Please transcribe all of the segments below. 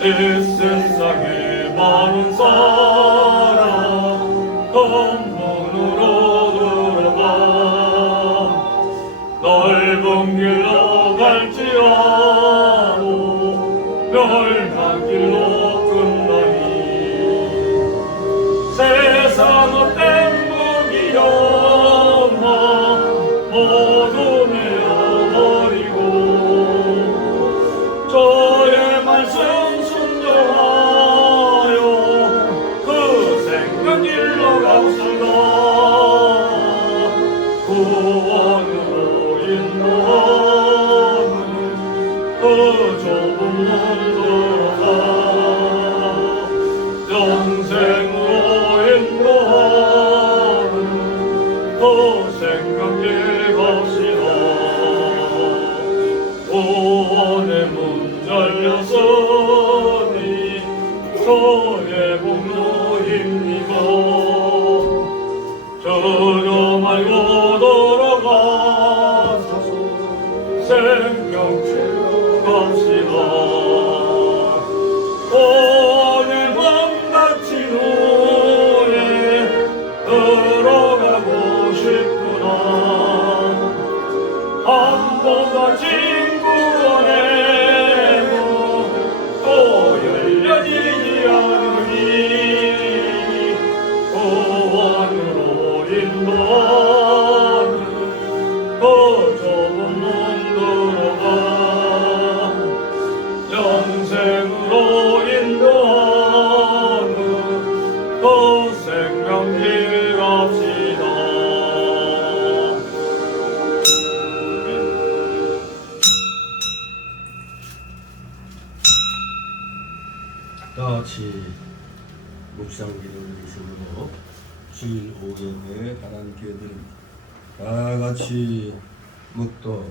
이 세상에 많은 사람 검문으로 들어가 넓은 길로 갈지라도 멸망 길로 끝나니 세상은 땜묵이여마 모두 내어버리고 저의 말씀 순종하여 그 생명 길로 갑시다. 구원으로 인도하는 그 좁은 문 들어가 영생으로 인도하는 그 생명길 갑시다. 구원의 문 열렸으니 저의 복로 힘입어 전혀 말고 돌아가소서. 생명길 갑시다. 오늘 밤 닫힌 후에 들어가고 싶구나. 한보다 진구원의 문 또 열려지지 않으니 구원으로 인도하는 그 좁은 문 들어가 영생으로 인도하는 그 생명길 갑시다. 다같이 묵상기를 드리므로 주일 오후에 하나님께 드립니다. 다같이 묵도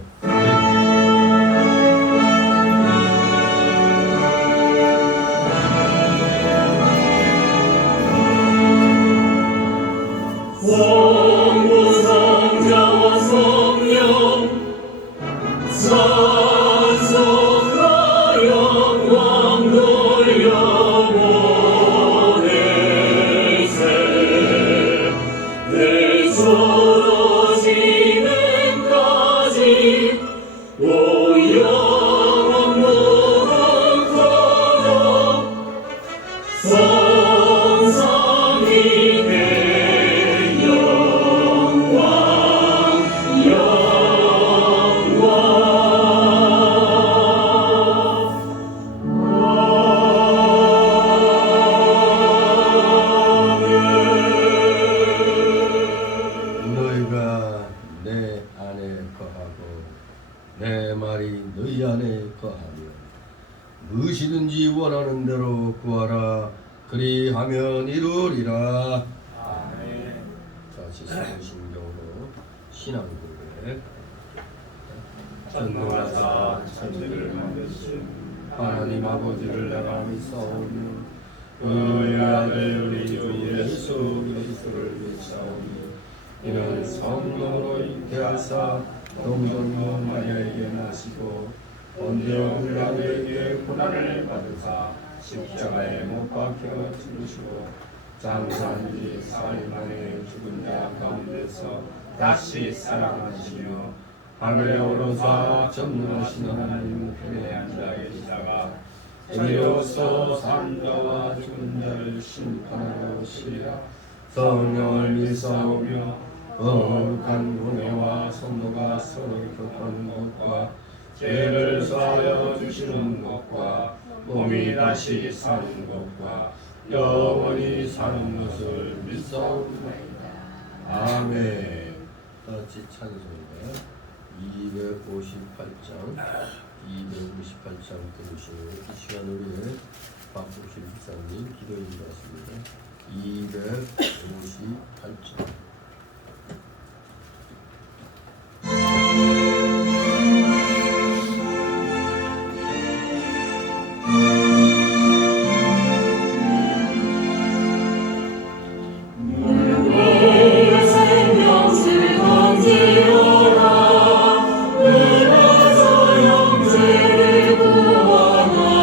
성부 성자와 성령 찬송과 영광 돌려보내세. 내 쓰러지는까지 오 영원 무궁토록 성삼위의 영광 너희가 내 안에 거하고 내 말이 너희 안에 거하며 무엇이든지 원하는 대로 구하라. 그리하면 이루리라. 아멘. 같이 사도신경으로 신앙 고백. 전능하사 천지를 만드신 하나님 아버지를 내가 믿사오니 그의 아들 우리 주 예수 그리스도를 믿사오니 이는 성령으로 잉태하사 동정녀 마리아에게 나시고 본디오 빌라도에게 고난을 받으사 십자가에 못 박혀 죽으시고 장사한 지 사흘 만에 죽은 자 가운데서 다시 살아나시며 하늘에 오르사 전능하신 하나님 편에 앉아 계시다가 이로써 산 자와 죽은 자를 심판하러 오시리라. 성령을 믿사오며 거룩한 공회와 성도가 서로 교통하는 것과 죄를 사하여 주시는 것과 몸이 다시 사는 것과 영원히 사는 것을 믿사옵나이다. 아멘. 다같이 찬송가 258장 들으시고 이 시간 우리의 박복실 기사님 기도인 것 같습니다. 258장 내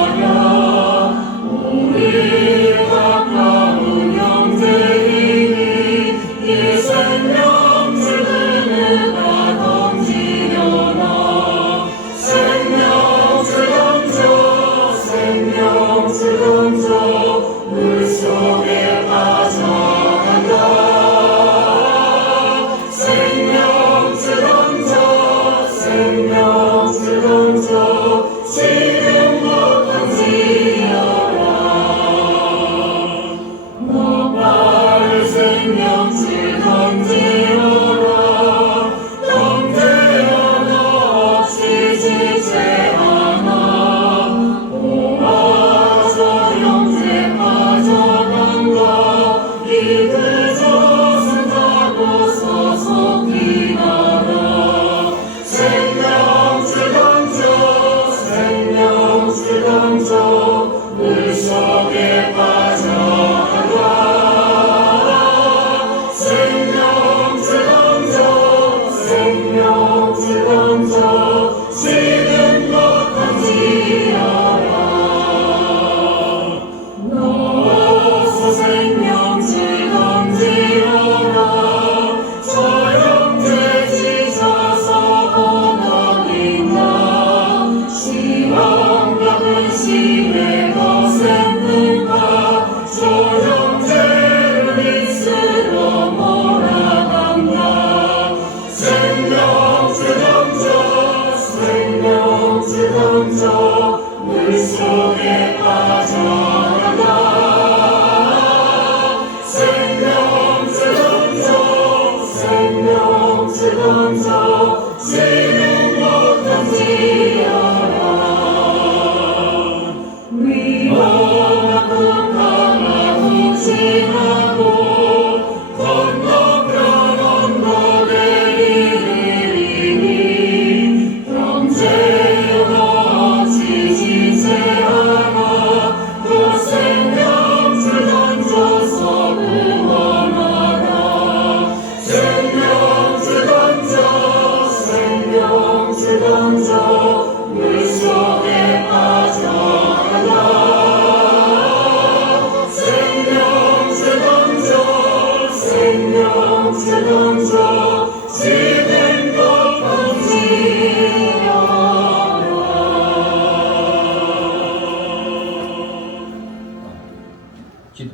기도.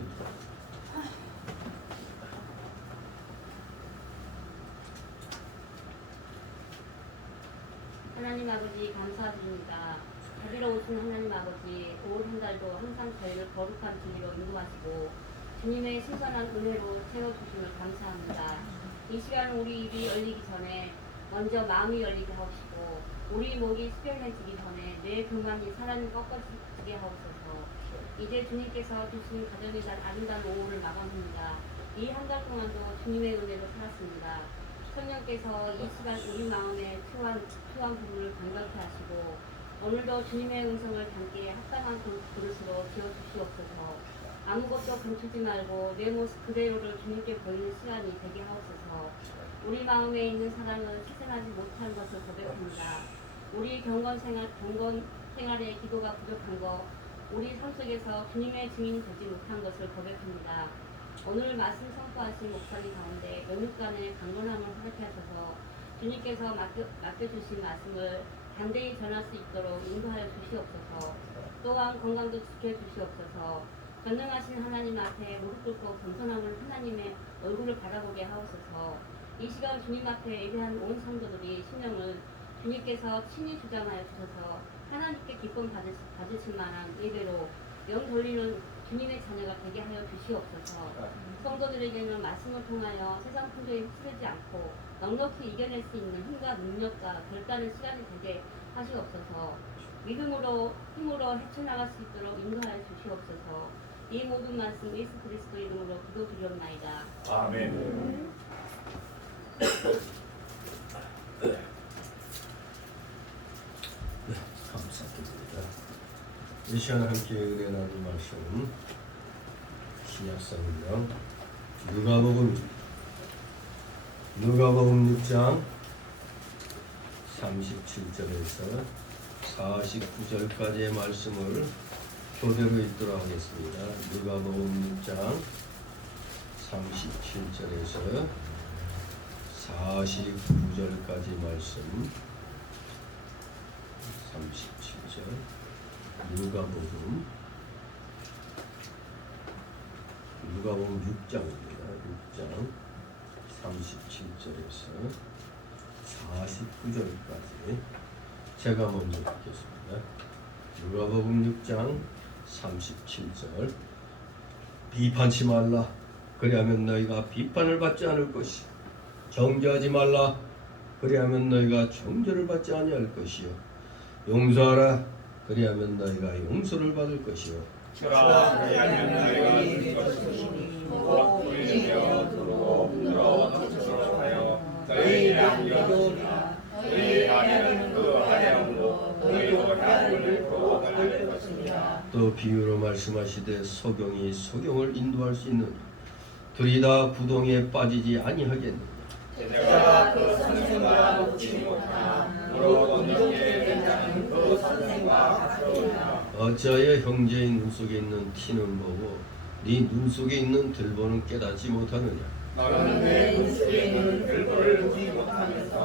하나님 아버지 감사드립니다. 자비로우신 하나님 아버지, 올 한 달도 항상 저희를 거룩한 진리로 인도하시고 주님의 신선한 은혜로 채워주심을 감사합니다. 이 시간 우리 입이 열리기 전에 먼저 마음이 열리게 하시고 우리 목이 수련해지기 전에 뇌 근만이 사람이 꺾어지게 하옵소서. 이제 주님께서 주신 가정의 날 아름다운 오후를 마감합니다. 이 한 달 동안도 주님의 은혜로 살았습니다. 성령께서 이 시간 우리 마음에 투한 부분을 감격케 하시고 오늘도 주님의 음성을 담기에 합당한 그릇으로 지어주시옵소서. 아무것도 감추지 말고 내 모습 그대로를 주님께 보이는 시간이 되게 하옵소서. 우리 마음에 있는 사랑을 희생하지 못한 것을 고백합니다. 우리 경건 생활에 기도가 부족한 것, 우리 삶 속에서 주님의 증인이 되지 못한 것을 고백합니다. 오늘 말씀 선포하신 목사님 가운데 영육간의 강건함을 허락해 하셔서 주님께서 맡겨주신 말씀을 담대히 전할 수 있도록 인도하여 주시옵소서. 또한 건강도 지켜주시옵소서. 전능하신 하나님 앞에 무릎 꿇고 겸손함을 하나님의 얼굴을 바라보게 하옵소서. 이 시간 주님 앞에 예배한 온 성도들이 심령을 주님께서 친히 주장하여 주셔서 하나님께 기쁨 받으실 만한 예배로 영 돌리는 주님의 자녀가 되게 하여 주시옵소서. 성도들에게는 말씀을 통하여 세상 풍조에 휩쓸리지 않고 넉넉히 이겨낼 수 있는 힘과 능력과 결단의 시간이 되게 하시옵소서. 믿음으로 힘으로 헤쳐나갈 수 있도록 인도하여 주시옵소서. 이 모든 말씀 예수 그리스도 이름으로 기도드렸나이다. 아멘. 감사드립니다. 이 시간 함께 은혜 나눌 말씀은 신약성경 누가복음 6장 37절에서 49절까지의 말씀을 교대로 읽도록 하겠습니다. 누가복음 6장 37절에서 49절까지 말씀. 37절 누가복음 6장입니다. 6장 37절에서 49절까지 제가 먼저 읽겠습니다. 누가복음 6장 37절 비판치 말라. 그리하면 너희가 비판을 받지 않을 것이요 정죄하지 말라. 그리하면 너희가 정죄를 받지 아니할 것이요 용서하라. 그리하면 너희가 용서를 받을 것이요 주라 그리하면 너희가 줄 것이니 곧 돌리며 두르고 흔들어 넘치도록 하여 너희에게 안겨주리라. 너희 안에는 그 안에함으로 너희로 향을 거둬갈 것이니라. 또 비유로 말씀하시되 소경이 소경을 인도할 수 있느냐. 둘이 다 구덩이에 빠지지 아니하겠느냐. 제자가 그 선생과 놓지 못하나 무로 건너게 된 자는 그 선생과 같으리라. 어찌하여 형제의 눈 속에 있는 티는 보고 네 눈 속에 있는 들보는 깨닫지 못하느냐. 너는 내 눈 속에 있는 들보를 보지 못하면서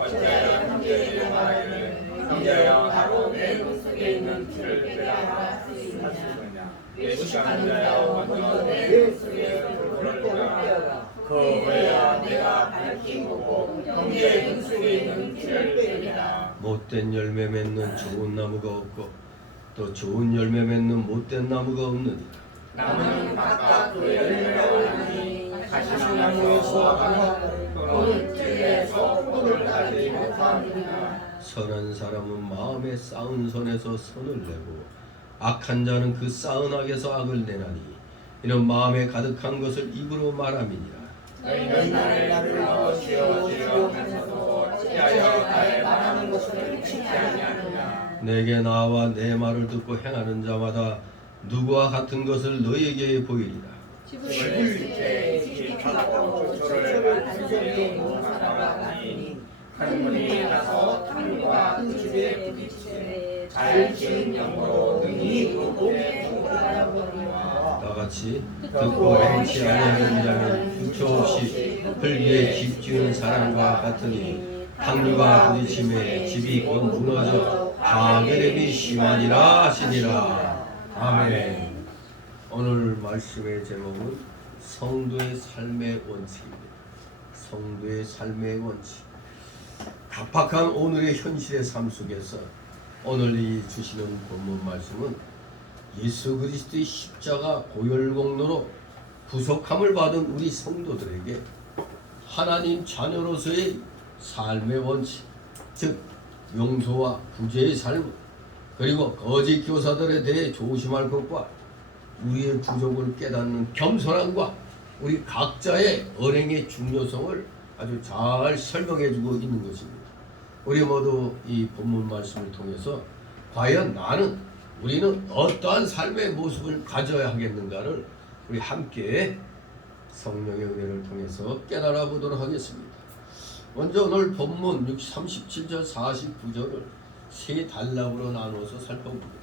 어찌하여 형제에게 말하기를 형제여 나로 내 눈 속에 있는 티를 빼라 할 수 있느냐. 예수가 자여 먼저 내 눈 속에 들보를 빼라. 그 후에야 내가 밝히 보고 형제의 눈 속에 있는 티를 빼리라. 못된 열매 맺는 좋은 나무가 없고 또 좋은 열매 맺는 못된 나무가 없느니라. 나무는 각각 그 열매를 하니 가시나무에서 가고 또는 들에서 포도를 따지 못하느니라. 선한 사람은 마음에 쌓은 손에서 손을 내고 악한 자는 그 쌓은 악에서 악을 내나니 이는 마음에 가득한 것을 입으로 말함이니라. 너희는 나를 불러 주여 주여 하면서도 어찌하여 나의 말하는 것을 믿지 아니하느냐. 내게 나와 내 말을 듣고 행하는 자마다 누구와 같은 것을 너희에게 보이리라. 집을 때 지키고 조초를 안전에 놓은 사람과 같으니 한 분이 나서 탐과 그 집에 부딪히되 잘 지은 영으로 능히 그 몸에 충분하여 버리와. 다 같이 듣고 행치 아니하는 자는 부처 없이 흙위에 집 지은 사람과 같으니 당류가 부딪힘에 집이 곧 무너져 파괴됨이 심하니라 하시니라. 아멘. 오늘 말씀의 제목은 성도의 삶의 원칙입니다. 성도의 삶의 원칙. 각박한 오늘의 현실의 삶 속에서 오늘 이 주시는 본문 말씀은 예수 그리스도의 십자가 보혈공로로 구속함을 받은 우리 성도들에게 하나님 자녀로서의 삶의 원칙, 즉 용서와 구제의 삶, 그리고 거짓 교사들에 대해 조심할 것과 우리의 부족을 깨닫는 겸손함과 우리 각자의 언행의 중요성을 아주 잘 설명해주고 있는 것입니다. 우리 모두 이 본문 말씀을 통해서 과연 우리는 어떠한 삶의 모습을 가져야 하겠는가를 우리 함께 성령의 은혜를 통해서 깨달아 보도록 하겠습니다. 먼저 오늘 본문 37절 49절을 세 단락으로 나누어서 살펴봅니다.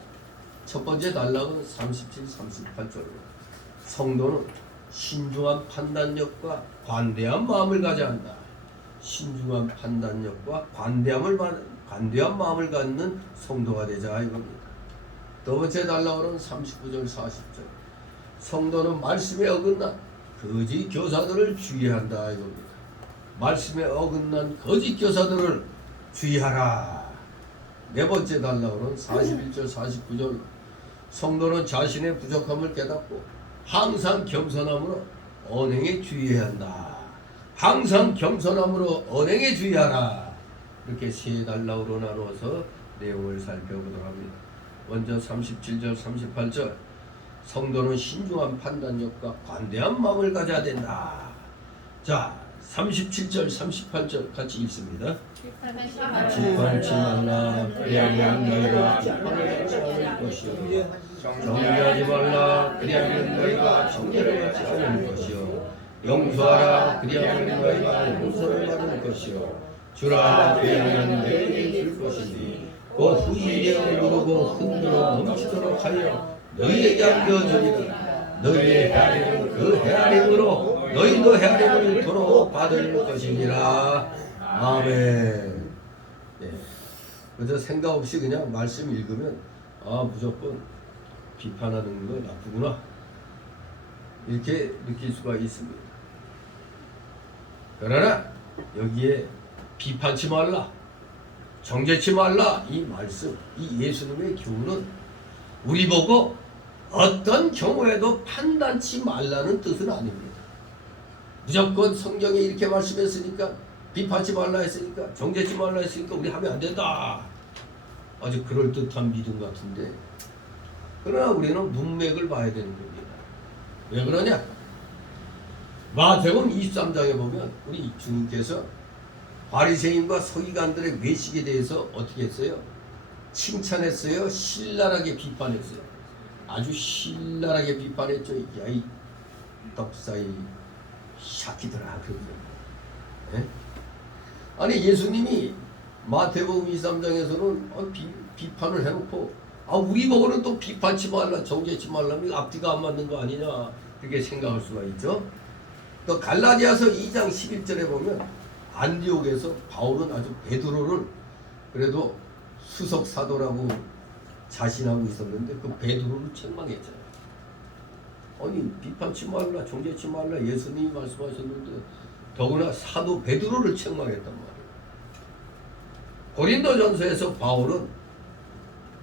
첫 번째 단락은 37, 38절로 성도는 신중한 판단력과 관대한 마음을 가져야 한다. 신중한 판단력과 관대한 마음을 갖는 성도가 되자 이겁니다. 두 번째 단락으로는 39절 40절 성도는 말씀에 어긋난 거짓 교사들을 주의한다 이겁니다. 말씀에 어긋난 거짓 교사들을 주의하라. 네 번째 단락으로는 41절 49절 성도는 자신의 부족함을 깨닫고 항상 겸손함으로 언행에 주의해야 한다. 항상 겸손함으로 언행에 주의하라. 이렇게 세 단락으로 나누어서 내용을 살펴보도록 합니다. 먼저 37절 38절 성도는 신중한 판단력과 관대한 마음을 가져야 된다. 자, 37절 38절 같이 읽습니다. 비판치 말라. 그리하면 너희가 비판을 받지 않을 것이요 정죄하지 말라. 그리하면 너희가 정죄를 받지 않을 것이요 용서하라. 그리하면 너희가 용서를 받을 것이요 주라. 그리하면 너희에게 줄 것이니 그 후일에 누르고 흔들어 넘치도록 하여 너희에게 안겨주리라. 너희의 헤아림은 그 헤아림으로 너희도 헤아림을 도로 받을 것이니라. 아멘. 네. 그래서 생각 없이 그냥 말씀 읽으면 무조건 비판하는 거 나쁘구나 이렇게 느낄 수가 있습니다. 그러나 여기에 비판치 말라, 정죄치 말라 이 말씀, 이 예수님의 교훈은 우리 보고 어떤 경우에도 판단치 말라는 뜻은 아닙니다. 무조건 성경에 이렇게 말씀했으니까 비판치 말라 했으니까 정죄치 말라 했으니까 우리 하면 안 된다. 아주 그럴듯한 믿음 같은데 그러나 우리는 문맥을 봐야 되는 겁니다. 왜 그러냐? 마태복음 23장에 보면 우리 주님께서 바리새인과 서기관들의 외식에 대해서 어떻게 했어요? 칭찬했어요? 신랄하게 비판했어요? 아주 신랄하게 비판했죠. 야이 떡사이 샤키들아 그러죠. 네? 아니 예수님이 마태복음 23장에서는 비판을 해놓고 우리 보고는 또 비판치 말라 정죄치 말라면 앞뒤가 안 맞는 거 아니냐 그렇게 생각할 수가 있죠. 또 갈라디아서 2장 11절에 보면 안디옥에서 바울은 아주 베드로를 그래도 수석 사도라고 자신하고 있었는데 그 베드로를 책망했잖아요. 아니 비판치 말라 정죄치 말라 예수님이 말씀하셨는데 더구나 사도 베드로를 책망했단 말이에요. 고린도전서에서 바울은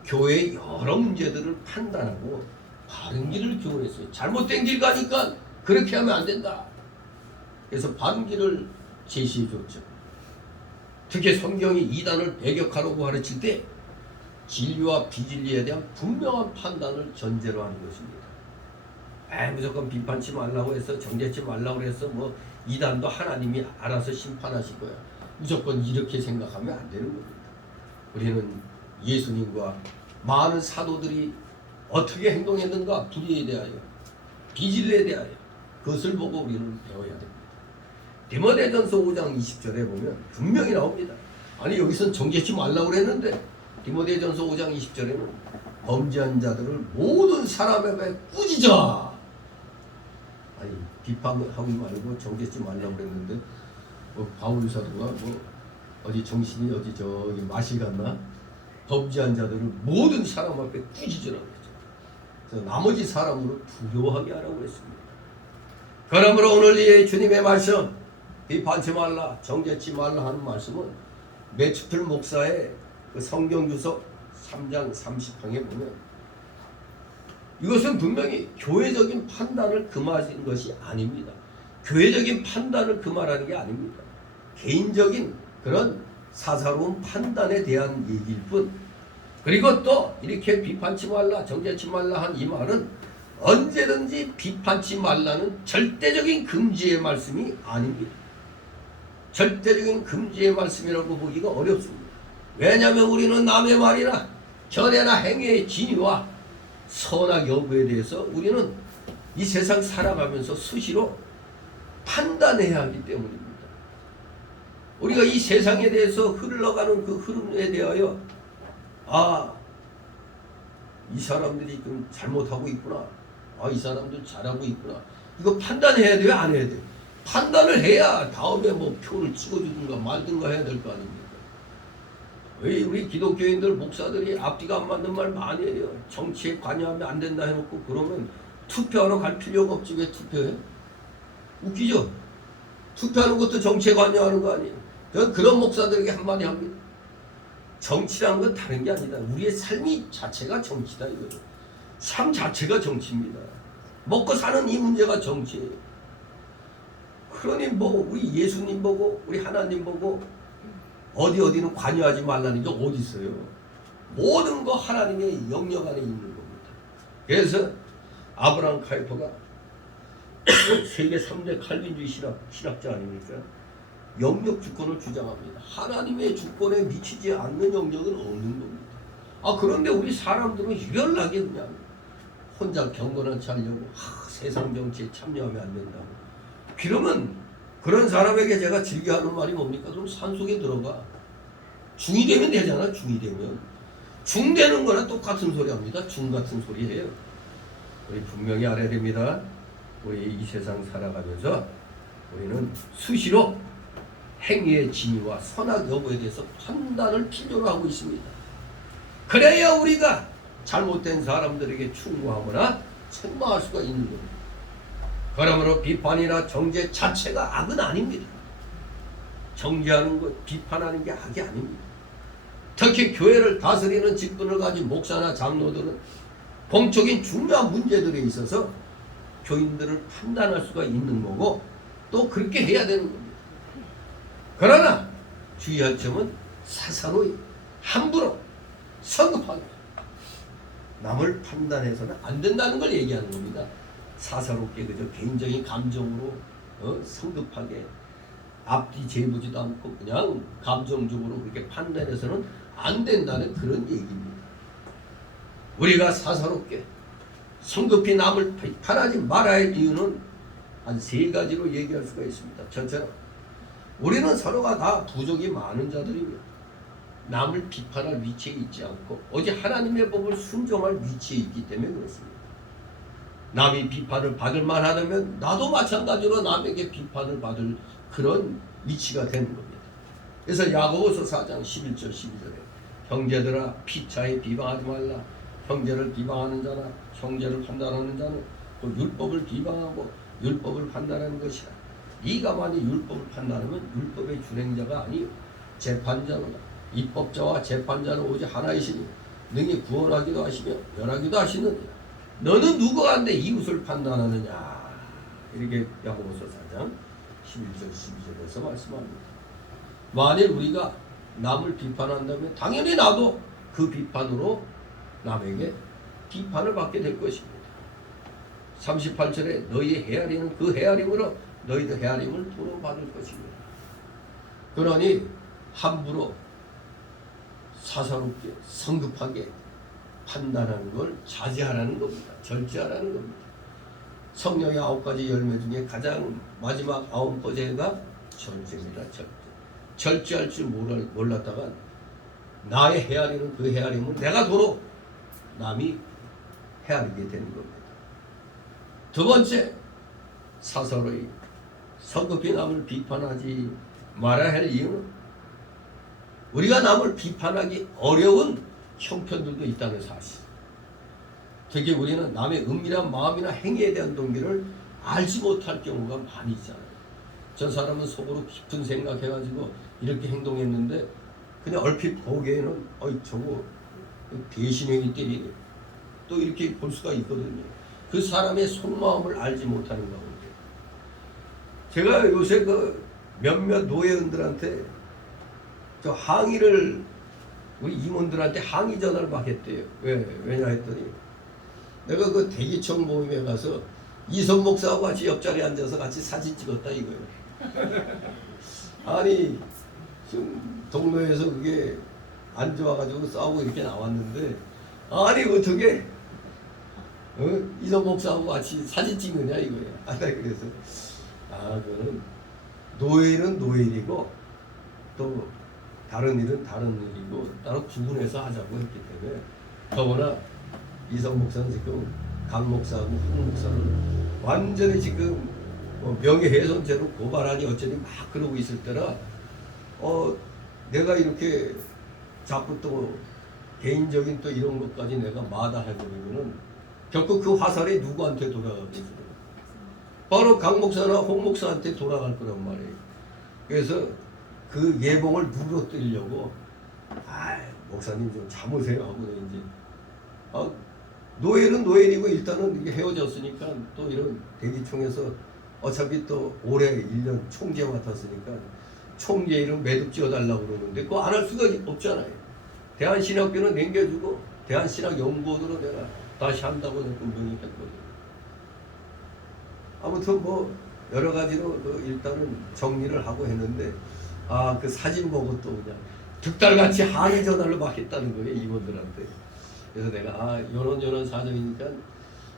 교회의 여러 문제들을 판단하고 바른 길을 교훈했어요. 잘못된 길 가니까 그렇게 하면 안 된다. 그래서 바른 길을 제시해 줬죠. 특히 성경이 이단을 배격하라고 가르칠 때 진리와 비진리에 대한 분명한 판단을 전제로 하는 것입니다. 무조건 비판치 말라고 해서 정죄치 말라고 해서 이단도 하나님이 알아서 심판하실 거야. 무조건 이렇게 생각하면 안 되는 겁니다. 우리는 예수님과 많은 사도들이 어떻게 행동했는가 불의에 대하여 비진리에 대하여 그것을 보고 우리는 배워야 됩니다. 디모데전서 5장 20절에 보면 분명히 나옵니다. 아니 여기선 정죄치 말라고 그랬는데 디모데전서 5장 20절에는 범죄한 자들을 모든 사람에 꾸짖어. 아니 비판하고 말고 정죄치 말라고 그랬는데 바울 사도가 어디 정신이 어디 저기 마실 갔나? 범죄한 자들을 모든 사람 앞에 꾸짖으라고 그랬죠. 그래서 나머지 사람으로 두려워하게 하라고 했습니다. 그러므로 오늘 이 주님의 말씀 비판치 말라 정죄치 말라 하는 말씀은 매추틀 목사의 그 성경주석 3장 30항에 보면 이것은 분명히 교회적인 판단을 금하신 것이 아닙니다. 교회적인 판단을 금하라는 게 아닙니다. 개인적인 그런 사사로운 판단에 대한 얘기일 뿐. 그리고 또 이렇게 비판치 말라 정죄치 말라 한 이 말은 언제든지 비판치 말라는 절대적인 금지의 말씀이 아닙니다. 절대적인 금지의 말씀이라고 보기가 어렵습니다. 왜냐하면 우리는 남의 말이나 견해나 행위의 진위와 선악 여부에 대해서 우리는 이 세상 살아가면서 수시로 판단해야 하기 때문입니다. 우리가 이 세상에 대해서 흘러가는 그 흐름에 대하여 이 사람들이 좀 잘못하고 있구나. 이 사람들 잘하고 있구나. 이거 판단해야 돼요? 안 해야 돼요? 판단을 해야 다음에 뭐 표를 찍어주든가 말든가 해야 될 거 아닙니까? 왜 우리 기독교인들 목사들이 앞뒤가 안 맞는 말 많이 해요. 정치에 관여하면 안 된다 해놓고 그러면 투표하러 갈 필요가 없지 왜 투표해? 웃기죠? 투표하는 것도 정치에 관여하는 거 아니에요. 그런 목사들에게 한마디 합니다. 정치라는 건 다른 게 아니다. 우리의 삶이 자체가 정치다 이거죠. 삶 자체가 정치입니다. 먹고 사는 이 문제가 정치예요. 그러니 뭐 우리 예수님 보고 우리 하나님 보고 어디는 관여하지 말라는 게 어디 있어요. 모든 거 하나님의 영역 안에 있는 겁니다. 그래서 아브라함 카이퍼가 세계 3대 칼빈주의 신학자 아닙니까? 영역 주권을 주장합니다. 하나님의 주권에 미치지 않는 영역은 없는 겁니다. 그런데 우리 사람들은 유별나게 그냥 혼자 경건하지 하려고 세상 정치에 참여하면 안 된다고. 그러면 그런 사람에게 제가 즐겨하는 말이 뭡니까? 그럼 산속에 들어가. 중이 되면 되잖아. 중이 되면. 중 되는 거나 똑같은 소리 합니다. 중 같은 소리 해요. 우리 분명히 알아야 됩니다. 우리 이 세상 살아가면서 우리는 수시로 행위의 진위와 선악 여부에 대해서 판단을 필요로 하고 있습니다. 그래야 우리가 잘못된 사람들에게 충고하거나 책망할 수가 있는 겁니다. 그러므로 비판이나 정죄 자체가 악은 아닙니다. 정죄하는 것, 비판하는 게 악이 아닙니다. 특히 교회를 다스리는 직분을 가진 목사나 장로들은 공적인 중요한 문제들에 있어서 교인들을 판단할 수가 있는 거고 또 그렇게 해야 되는 겁니다. 그러나 주의할 점은 사사로이 함부로 성급하게 남을 판단해서는 안 된다는 걸 얘기하는 겁니다. 사사롭게 그저 개인적인 감정으로 성급하게 앞뒤 재보지도 않고 그냥 감정적으로 그렇게 판단해서는 안 된다는 그런 얘기입니다. 우리가 사사롭게 성급히 남을 비판하지 말아야 할 이유는 한 3가지로 얘기할 수가 있습니다. 첫째는 우리는 서로가 다 부족이 많은 자들이며 남을 비판할 위치에 있지 않고 오직 하나님의 법을 순종할 위치에 있기 때문에 그렇습니다. 남이 비판을 받을 만하다면 나도 마찬가지로 남에게 비판을 받을 그런 위치가 되는 겁니다. 그래서 야고보서 4장 11절 12절에 형제들아 피차에 비방하지 말라. 형제를 비방하는 자나 형제를 판단하는 자는 그 율법을 비방하고 율법을 판단하는 것이라. 네가 만일 율법을 판단하면 율법의 준행자가 아니요 재판자로다. 입법자와 재판자는 오직 하나이시니 능히 구원하기도 하시며 멸하기도 하시느니라. 너는 누가 한데 이웃을 판단하느냐. 이렇게 야고보서 4장 11절 12절에서 말씀합니다. 만일 우리가 남을 비판한다면 당연히 나도 그 비판으로 남에게 비판을 받게 될 것입니다. 38절에 너희 헤아리는 그 헤아림으로 너희도 헤아림을 도로 받을 것입니다. 그러니 함부로 사사롭게 성급하게 판단하는 걸 자제하라는 겁니다. 절제하라는 겁니다. 성령의 9가지 열매 중에 가장 마지막 9번째가 절제입니다. 절제할 줄 몰랐다가 나의 헤아리는 그 헤아림을 내가 도로 남이 헤아리게 되는 겁니다. 2번째, 사사로이 성급히 남을 비판하지 말아야 할 이유는 우리가 남을 비판하기 어려운 형편들도 있다는 사실. 되게 우리는 남의 은밀한 마음이나 행위에 대한 동기를 알지 못할 경우가 많이 있잖아요. 저 사람은 속으로 깊은 생각해가지고 이렇게 행동했는데 그냥 얼핏 보기에는 어이 저거 배신행위 때리네 또 이렇게 볼 수가 있거든요. 그 사람의 속마음을 알지 못하는 가운데 제가 요새 그 몇몇 노예원들한테 저 항의를 우리 임원들한테 항의 전화를 막 했대요. 왜냐 했더니 내가 그 대기청 모임에 가서 이성 목사하고 같이 옆자리에 앉아서 같이 사진 찍었다 이거예요. 아니 지금 동로에서 그게 안 좋아가지고 싸우고 이렇게 나왔는데 아니 어떻게 이성 목사하고 같이 사진 찍느냐 이거예요. 그래서 그거는 노예는 노예이고 또 다른 일은 다른 일이고 따로 구분해서 하자고 했기 때문에 더구나 이성 목사는 지금 강 목사하고 홍 목사를 완전히 지금 명예훼손죄로 고발하니 어쩌니 막 그러고 있을 때라 내가 이렇게 자꾸 또 개인적인 또 이런 것까지 내가 마다해버리면은 결국 그 화살이 누구한테 돌아가겠어요? 바로 강 목사나 홍 목사한테 돌아갈 거란 말이에요. 그래서 그 예봉을 누그러뜨리려고 목사님 좀 참으세요 하고 이제 노예는 노예이고 일단은 이게 헤어졌으니까 또 이런 대기총에서 어차피 또 올해 1년 총재 맡았으니까 총재 이름 매듭 지어달라고 그러는데 그거 안 할 수가 없잖아요. 대한신학교는 남겨주고 대한신학연구원으로 내가 다시 한다고 내가 분명히 했거든요. 아무튼 뭐 여러 가지로 일단은 정리를 하고 했는데 그 사진 보고 또 그냥 득달같이 항의 전화를 막 했다는 거예요 임원들한테. 그래서 내가 요런 사정이니까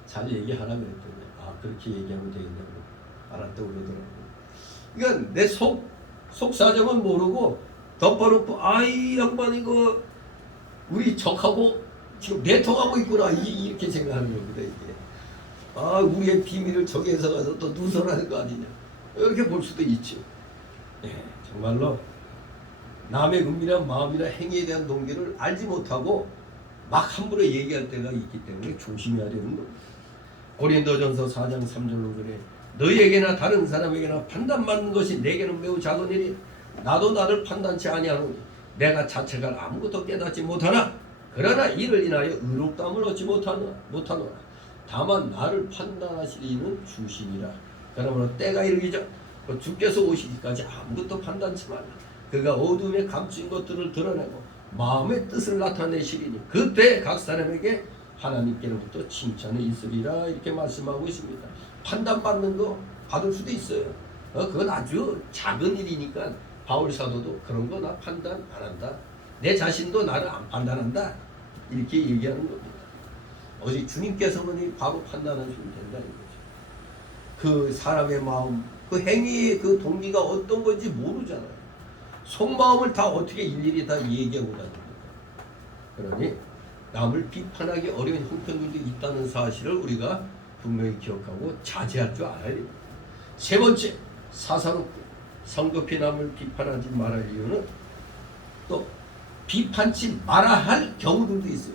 잘 얘기하라 그랬더니 그렇게 얘기하면 되겠냐고 알았다고 그러더라고. 그러니까 내 속 사정은 모르고 덮어놓고 이 양반 이거 우리 적하고 지금 내통하고 있구나 이렇게 생각하는 겁니다 이게. 우리의 비밀을 적에서 가서 또 누설하는 거 아니냐 이렇게 볼 수도 있죠. 정말로 남의 은밀한 마음이나 행위에 대한 동기를 알지 못하고 막 함부로 얘기할 때가 있기 때문에 조심해야 되는 겁니다. 고린도전서 4장 3절로 그래 너희에게나 다른 사람에게나 판단받는 것이 내게는 매우 작은 일이 나도 나를 판단치 아니하노니 내가 자체가 아무것도 깨닫지 못하나 그러나 이를 인하여 의롭다함을 얻지 못하노라. 다만 나를 판단하실 이는 주시니라. 그러므로 때가 이르기 전 주께서 오시기까지 아무것도 판단치 말라. 그가 어둠에 감춘 것들을 드러내고 마음의 뜻을 나타내시리니 그때 각 사람에게 하나님께로부터 칭찬이 있으리라 이렇게 말씀하고 있습니다. 판단받는 거 받을 수도 있어요. 그건 아주 작은 일이니까 바울 사도도 그런 거 나 판단 안 한다. 내 자신도 나를 안 판단한다. 이렇게 얘기하는 겁니다. 오직 주님께서는 바로 판단하시면 된다는 거죠. 그 사람의 마음, 그 행위의 그 동기가 어떤 건지 모르잖아요. 속마음을 다 어떻게 일일이 다 얘기하고 다닙니까? 그러니 남을 비판하기 어려운 형편들도 있다는 사실을 우리가 분명히 기억하고 자제할 줄 알아야 됩니다. 세 번째, 사사롭고 성급히 남을 비판하지 말할 이유는 또 비판치 말아야 할 경우들도 있어요.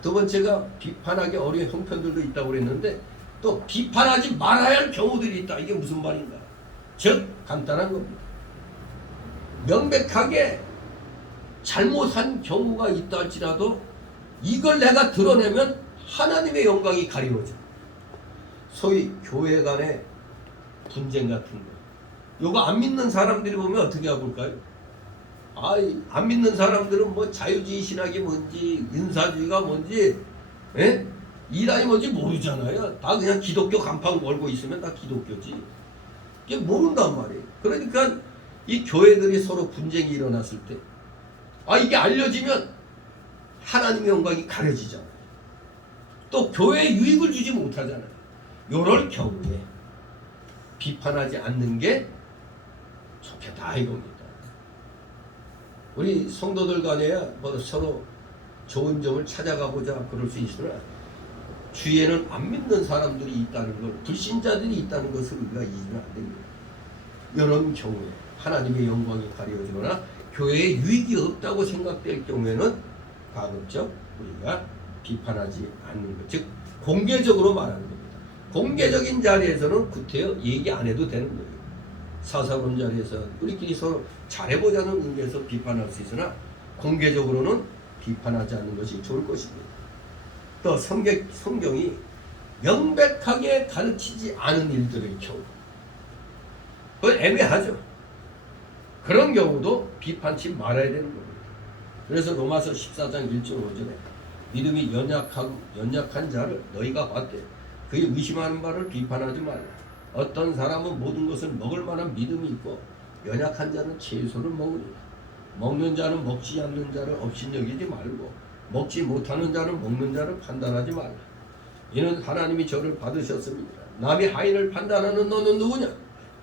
두 번째가 비판하기 어려운 형편들도 있다고 그랬는데 또 비판하지 말아야 할 경우들이 있다. 이게 무슨 말인가? 즉 간단한 겁니다. 명백하게 잘못한 경우가 있다 할지라도 이걸 내가 드러내면 하나님의 영광이 가리워져. 소위 교회 간의 분쟁 같은 거. 요거 안 믿는 사람들이 보면 어떻게 해볼까요? 안 믿는 사람들은 뭐 자유주의 신학이 뭔지 은사주의가 뭔지 이단이 뭔지 모르잖아요. 다 그냥 기독교 간판 걸고 있으면 다 기독교지. 이게 모른단 말이에요. 그러니까 이 교회들이 서로 분쟁이 일어났을 때 이게 알려지면 하나님의 영광이 가려지잖아요. 또 교회에 유익을 주지 못하잖아요. 이럴 경우에 비판하지 않는 게 좋겠다 이겁니다. 우리 성도들 간에야 뭐 서로 좋은 점을 찾아가보자 그럴 수 있으나 주위에는 안 믿는 사람들이 있다는 걸, 불신자들이 있다는 것을 우리가 잊으면 안 됩니다. 이런 경우에 하나님의 영광이 가려지거나 교회에 유익이 없다고 생각될 경우에는 가급적 우리가 비판하지 않는 것. 즉 공개적으로 말하는 겁니다. 공개적인 자리에서는 구태여 얘기 안 해도 되는 거예요. 사사로운 자리에서 우리끼리 서로 잘해보자는 의미에서 비판할 수 있으나 공개적으로는 비판하지 않는 것이 좋을 것입니다. 또 성경이 명백하게 가르치지 않은 일들의 경우, 그건 애매하죠. 그런 경우도 비판치 말아야 되는 겁니다. 그래서 로마서 14장 1절 5절에 믿음이 연약한 자를 너희가 봤대. 그의 의심하는 바를 비판하지 말라. 어떤 사람은 모든 것을 먹을 만한 믿음이 있고 연약한 자는 채소를 먹으리라. 먹는 자는 먹지 않는 자를 업신여기지 말고 먹지 못하는 자는 먹는 자를 판단하지 말라. 이는 하나님이 저를 받으셨습니다. 남이 하인을 판단하는 너는 누구냐?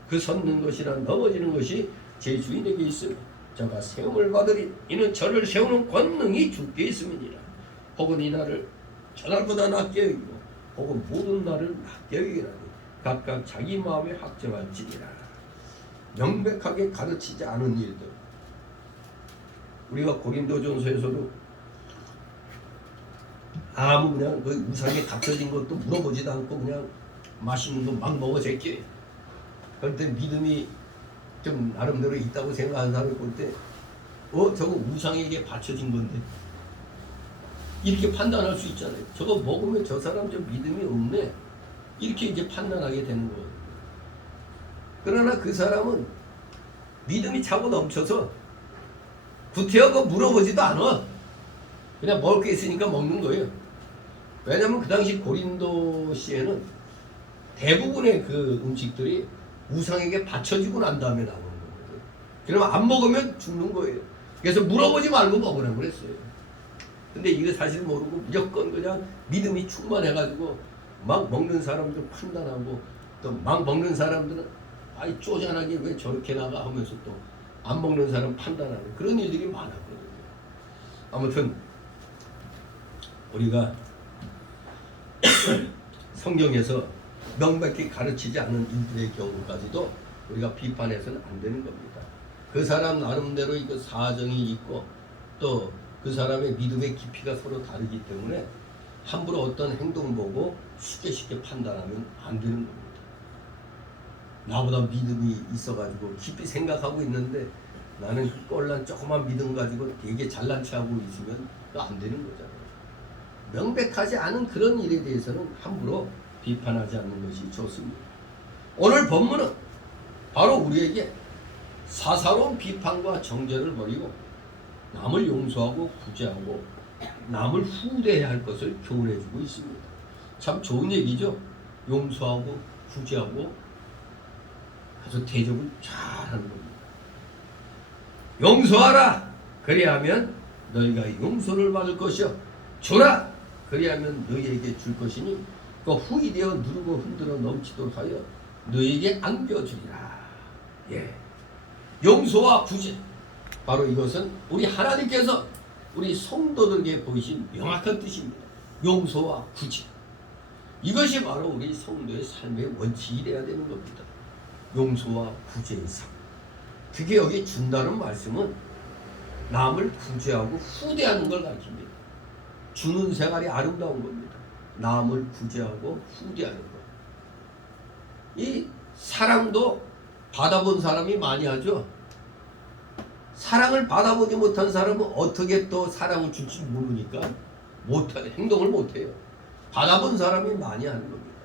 그 섰는 것이나 넘어지는 것이 제 주인에게 있으며 저가 세움을 받으리. 이는 저를 세우는 권능이 주께 있음이니라. 혹은 이 날을 저날보다 낮게 여기고 혹은 모든 날을 낮게 여기라니 각각 자기 마음에 확정할지니라. 명백하게 가르치지 않은 일들. 우리가 고린도전서에서도 아무 그냥 그 우상에 갇혀진 것도 물어보지도 않고 그냥 맛있는 거 막 먹어 제끼. 그런데 믿음이 좀 나름대로 있다고 생각하는 사람이 볼 때 저거 우상에게 바쳐진 건데 이렇게 판단할 수 있잖아요. 저거 먹으면 저 사람 좀 믿음이 없네. 이렇게 이제 판단하게 되는 거예요. 그러나 그 사람은 믿음이 차고 넘쳐서 구태여 물어보지도 않아. 그냥 먹을 게 있으니까 먹는 거예요. 왜냐하면 그 당시 고린도시에는 대부분의 그 음식들이 우상에게 바쳐지고 난 다음에 나오는 거거든요. 그러면 안 먹으면 죽는 거예요. 그래서 물어보지 말고 먹으라고 그랬어요. 근데 이거 사실 모르고 무조건 그냥 믿음이 충만해가지고 막 먹는 사람들 판단하고 또 막 먹는 사람들은 아이 쪼잔하게 왜 저렇게 나가 하면서 또 안 먹는 사람 판단하는 그런 일들이 많았거든요. 아무튼 우리가 성경에서 명백히 가르치지 않는 일들의 경우까지도 우리가 비판해서는 안 되는 겁니다. 그 사람 나름대로 이거 사정이 있고 또 그 사람의 믿음의 깊이가 서로 다르기 때문에 함부로 어떤 행동 보고 쉽게 판단하면 안 되는 겁니다. 나보다 믿음이 있어가지고 깊이 생각하고 있는데 나는 꼴랑 조그만 믿음 가지고 되게 잘난 체하고 있으면 안 되는 거잖아요. 명백하지 않은 그런 일에 대해서는 함부로 비판하지 않는 것이 좋습니다. 오늘 본문은 바로 우리에게 사사로운 비판과 정죄를 버리고 남을 용서하고 구제하고 남을 후대해야 할 것을 교훈해주고 있습니다. 참 좋은 얘기죠. 용서하고 구제하고 아주 대접을 잘하는 겁니다. 용서하라. 그리하면 너희가 용서를 받을 것이요. 줘라. 그리하면 너희에게 줄 것이니 그 후이 되어 누르고 흔들어 넘치도록 하여 너희에게 안겨주리라. 예. 용서와 구제. 바로 이것은 우리 하나님께서 우리 성도들에게 보이신 명확한 뜻입니다. 용서와 구제. 이것이 바로 우리 성도의 삶의 원칙이 되어야 되는 겁니다. 용서와 구제의 삶. 특히 여기 준다는 말씀은 남을 구제하고 후대하는 걸 가르칩니다. 주는 생활이 아름다운 겁니다. 남을 구제하고 후대하는 것. 이 사랑도 받아본 사람이 많이 하죠. 사랑을 받아보지 못한 사람은 어떻게 또 사랑을 줄지 모르니까 행동을 못해요. 받아본 사람이 많이 하는 겁니다.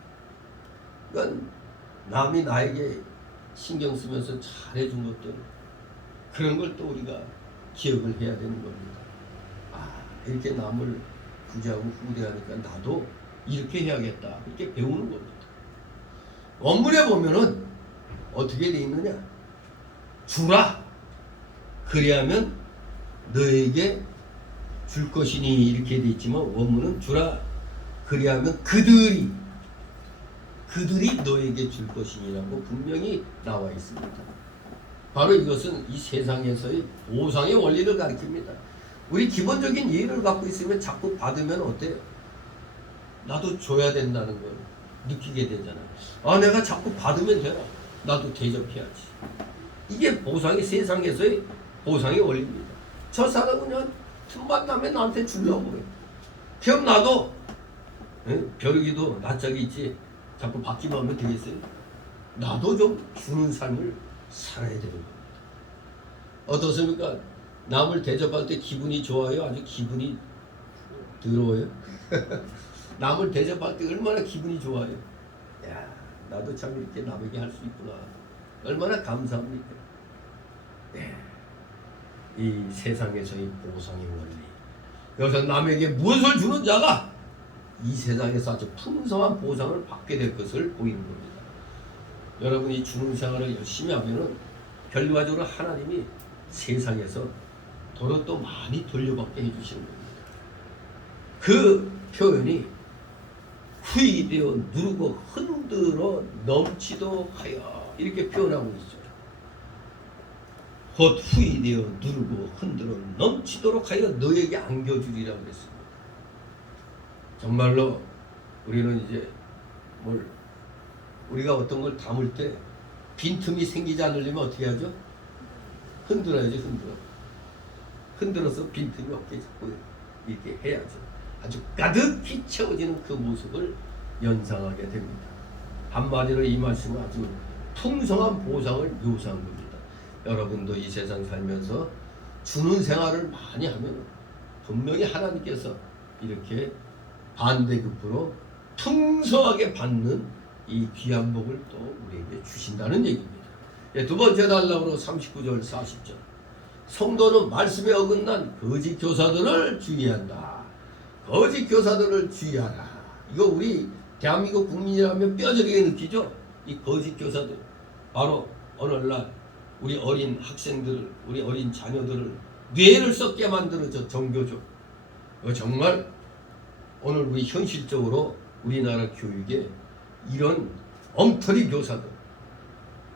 그러니까 남이 나에게 신경 쓰면서 잘해준 것들, 그런 걸 또 우리가 기억을 해야 되는 겁니다. 이렇게 남을 구제하고 후대하니까 나도 이렇게 해야겠다. 이렇게 배우는 겁니다. 원문에 보면은 어떻게 돼 있느냐? 주라. 그리하면 너에게 줄 것이니 이렇게 돼 있지만 원문은 주라. 그리하면 그들이 너에게 줄 것이니라고 분명히 나와 있습니다. 바로 이것은 이 세상에서의 보상의 원리를 가리킵니다. 우리 기본적인 예의를 갖고 있으면 자꾸 받으면 어때요? 나도 줘야 된다는 걸 느끼게 되잖아요. 내가 자꾸 받으면 되나? 나도 대접해야지. 이게 보상이 세상에서의 보상의 원리입니다. 저 사람은 그냥 틈만 나면 나한테 주려고 그래. 태어나도 벼룩이도 낯짝이 있지 자꾸 바뀌면 하면 되겠어요? 나도 좀 주는 삶을 살아야 되는 겁니다. 어떻습니까? 남을 대접할 때 기분이 좋아요? 아주 기분이 더러워요? 남을 대접할 때 얼마나 기분이 좋아요? 야, 나도 참 이렇게 남에게 할 수 있구나. 얼마나 감사합니까? 네. 이 세상에서의 보상의 원리. 여기서 남에게 무엇을 주는 자가 이 세상에서 아주 풍성한 보상을 받게 될 것을 보이는 겁니다. 여러분이 주는 생활을 열심히 하면은 결과적으로 하나님이 세상에서 더러 또 많이 돌려받게 해주시는 겁니다. 그 표현이 후이되어 누르고 흔들어 넘치도록 하여 이렇게 표현하고 있어요. 곧 후이되어 누르고 흔들어 넘치도록 하여 너에게 안겨주리라고 그랬습니다. 정말로 우리는 이제 우리가 어떤 걸 담을 때 빈틈이 생기지 않으려면 어떻게 하죠? 흔들어야지. 흔들어서 빈틈이 없게 자꾸 이렇게 해야죠. 아주 가득히 채워지는 그 모습을 연상하게 됩니다. 한마디로 이 말씀은 아주 풍성한 보상을 묘사한 겁니다. 여러분도 이 세상 살면서 주는 생활을 많이 하면 분명히 하나님께서 이렇게 반대급부로 풍성하게 받는 이 귀한 복을 또 우리에게 주신다는 얘기입니다. 두 번째 단락으로 39절 40절 성도는 말씀에 어긋난 거짓 교사들을 주의한다. 거짓 교사들을 주의하라. 이거 우리 대한민국 국민이라면 뼈저리게 느끼죠. 이 거짓 교사들 바로 오늘날 우리 어린 학생들, 우리 어린 자녀들을 뇌를 썩게 만드는 저 정교조. 정말 오늘 우리 현실적으로 우리나라 교육에 이런 엉터리 교사들,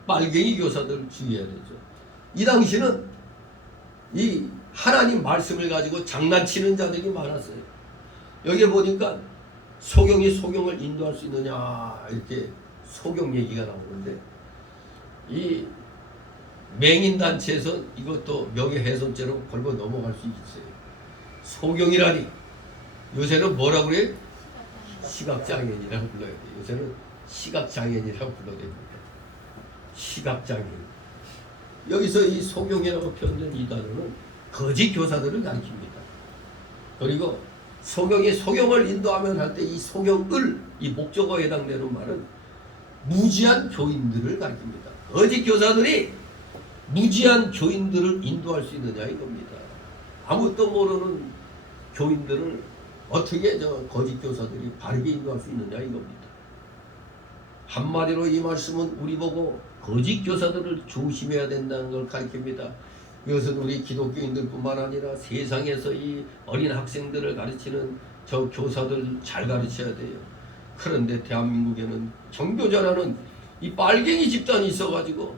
빨갱이 교사들 주의해야 되죠. 이 당시는 이 하나님 말씀을 가지고 장난치는 자들이 많았어요. 여기 보니까 소경이 소경을 인도할 수 있느냐 이렇게 소경 얘기가 나오는데 이 맹인단체에서 이것도 명예훼손죄로 걸고 넘어갈 수 있어요. 소경이라니 요새는 뭐라고 그래요? 시각장애인이라고 불러야 돼요. 요새는 시각장애인이라고 불러야 됩니다. 시각장애인. 여기서 이 소경이라고 표현된 이 단어는 거짓 교사들을 가리킵니다. 그리고 소경이 소경을 인도하면 할 때 이 소경을 이 목적어에 해당되는 말은 무지한 교인들을 가리킵니다. 거짓 교사들이 무지한 교인들을 인도할 수 있느냐 이겁니다. 아무것도 모르는 교인들을 어떻게 거짓 교사들이 바르게 인도할 수 있느냐 이겁니다. 한마디로 이 말씀은 우리 보고 거짓 교사들을 조심해야 된다는 걸 가르칩니다. 이것은 우리 기독교인들뿐만 아니라 세상에서 이 어린 학생들을 가르치는 저 교사들 잘 가르쳐야 돼요. 그런데 대한민국에는 정교자라는 이 빨갱이 집단이 있어가지고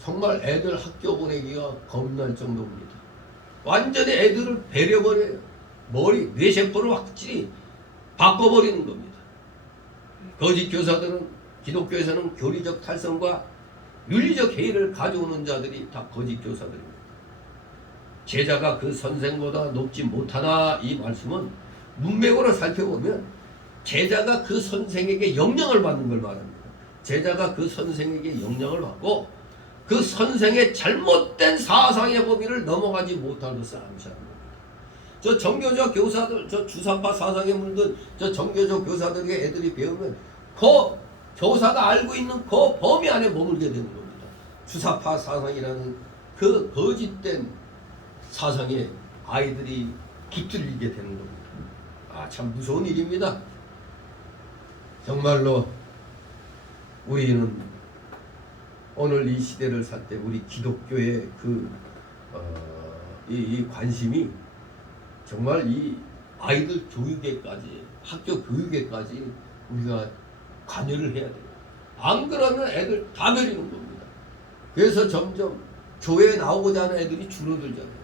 정말 애들 학교 보내기가 겁날 정도입니다. 완전히 애들을 배려버려요. 뇌세포를 확실히 바꿔버리는 겁니다. 거짓 교사들은 기독교에서는 교리적 탈선과 윤리적 해이를 가져오는 자들이 다 거짓 교사들입니다. 제자가 그 선생보다 높지 못하나 이 말씀은 문맥으로 살펴보면 제자가 그 선생에게 영향을 받는 걸 말합니다. 제자가 그 선생에게 영향을 받고 그 선생의 잘못된 사상의 범위를 넘어가지 못할 것을 암시하는 겁니다. 저 정교조 교사들, 저 주사파 사상에 물든 저 정교조 교사들에게 애들이 배우면 그 교사가 알고 있는 그 범위 안에 머물게 되는 겁니다. 주사파 사상이라는 그 거짓된 사상에 아이들이 깃들리게 되는 겁니다. 참 무서운 일입니다. 정말로 우리는 오늘 이 시대를 살 때 우리 기독교의 이 관심이 정말 이 아이들 교육에까지 학교 교육에까지 우리가 관여를 해야 돼요. 안 그러면 애들 다 버리는 겁니다. 그래서 점점 교회에 나오고자 하는 애들이 줄어들잖아요.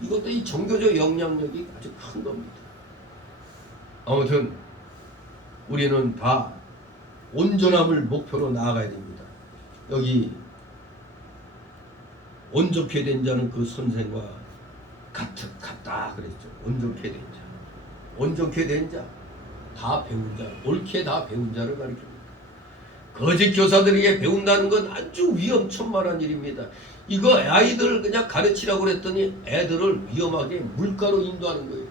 이것도 이 정교적 영향력이 아주 큰 겁니다. 아무튼 우리는 다 온전함을 목표로 나아가야 됩니다. 여기 온전케 된 자는 그 선생과 같다 그랬죠. 온전케 된 자. 온전케 된 자, 다 배운 자, 옳게 다 배운 자를 가리킵니다. 거짓 교사들에게 배운다는 건 아주 위험천만한 일입니다. 이거 아이들 그냥 가르치라고 그랬더니 애들을 위험하게 물가로 인도하는 거예요.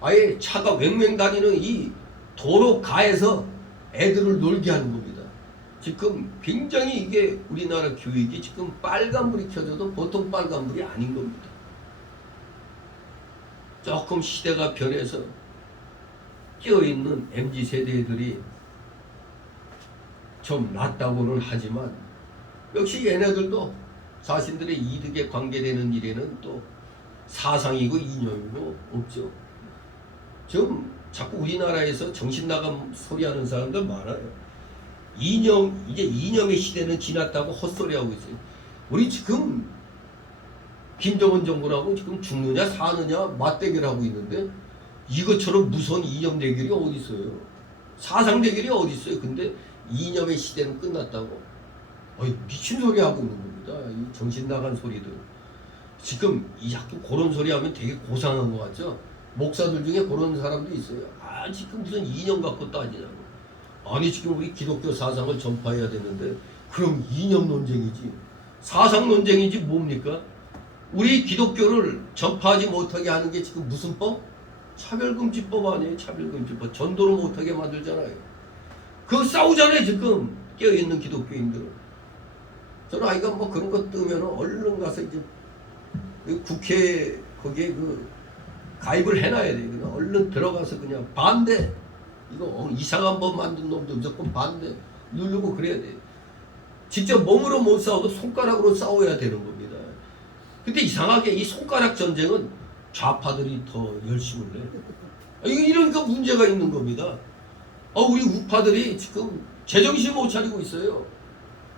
아예 차가 왱왱 다니는 이 도로가에서 애들을 놀게 하는 겁니다. 지금 굉장히 이게 우리나라 교육이 지금 빨간불이 켜져도 보통 빨간불이 아닌 겁니다. 조금 시대가 변해서 깨어있는 MZ세대들이 좀 낫다고는 하지만 역시 얘네들도 자신들의 이득에 관계되는 일에는 또 사상이고 이념이고 없죠. 지금 자꾸 우리나라에서 정신 나간 소리하는 사람들 많아요. 이제 이념의 시대는 지났다고 헛소리하고 있어요. 우리 지금 김정은 정부라고 지금 죽느냐 사느냐 맞대결 하고 있는데 이것처럼 무서운 이념 대결이 어디 있어요? 사상 대결이 어디 있어요? 근데 이념의 시대는 끝났다고 미친 소리 하고 있는 겁니다. 이 정신 나간 소리들. 지금 이 자꾸 그런 소리 하면 되게 고상한 것 같죠? 목사들 중에 그런 사람도 있어요. 지금 무슨 이념 갖고 따지냐고. 아니 지금 우리 기독교 사상을 전파해야 되는데 그럼 이념 논쟁이지 사상 논쟁이지 뭡니까? 우리 기독교를 전파하지 못하게 하는 게 지금 무슨 법? 차별금지법 아니에요. 차별금지법. 전도를 못하게 만들잖아요. 그거 싸우잖아요. 지금 깨어있는 기독교인들은. 저는 아이가 뭐 그런 거 뜨면 얼른 가서 이제 국회 거기에 가입을 해놔야 돼. 그냥 얼른 들어가서 그냥 반대. 이거 이상한 법 만든 놈도 무조건 반대 누르고 그래야 돼. 직접 몸으로 못 싸워도 손가락으로 싸워야 되는 겁니다. 근데 이상하게 이 손가락 전쟁은 좌파들이 더 열심을 내. 이러니까 문제가 있는 겁니다. 우리 우파들이 지금 제정신 못 차리고 있어요.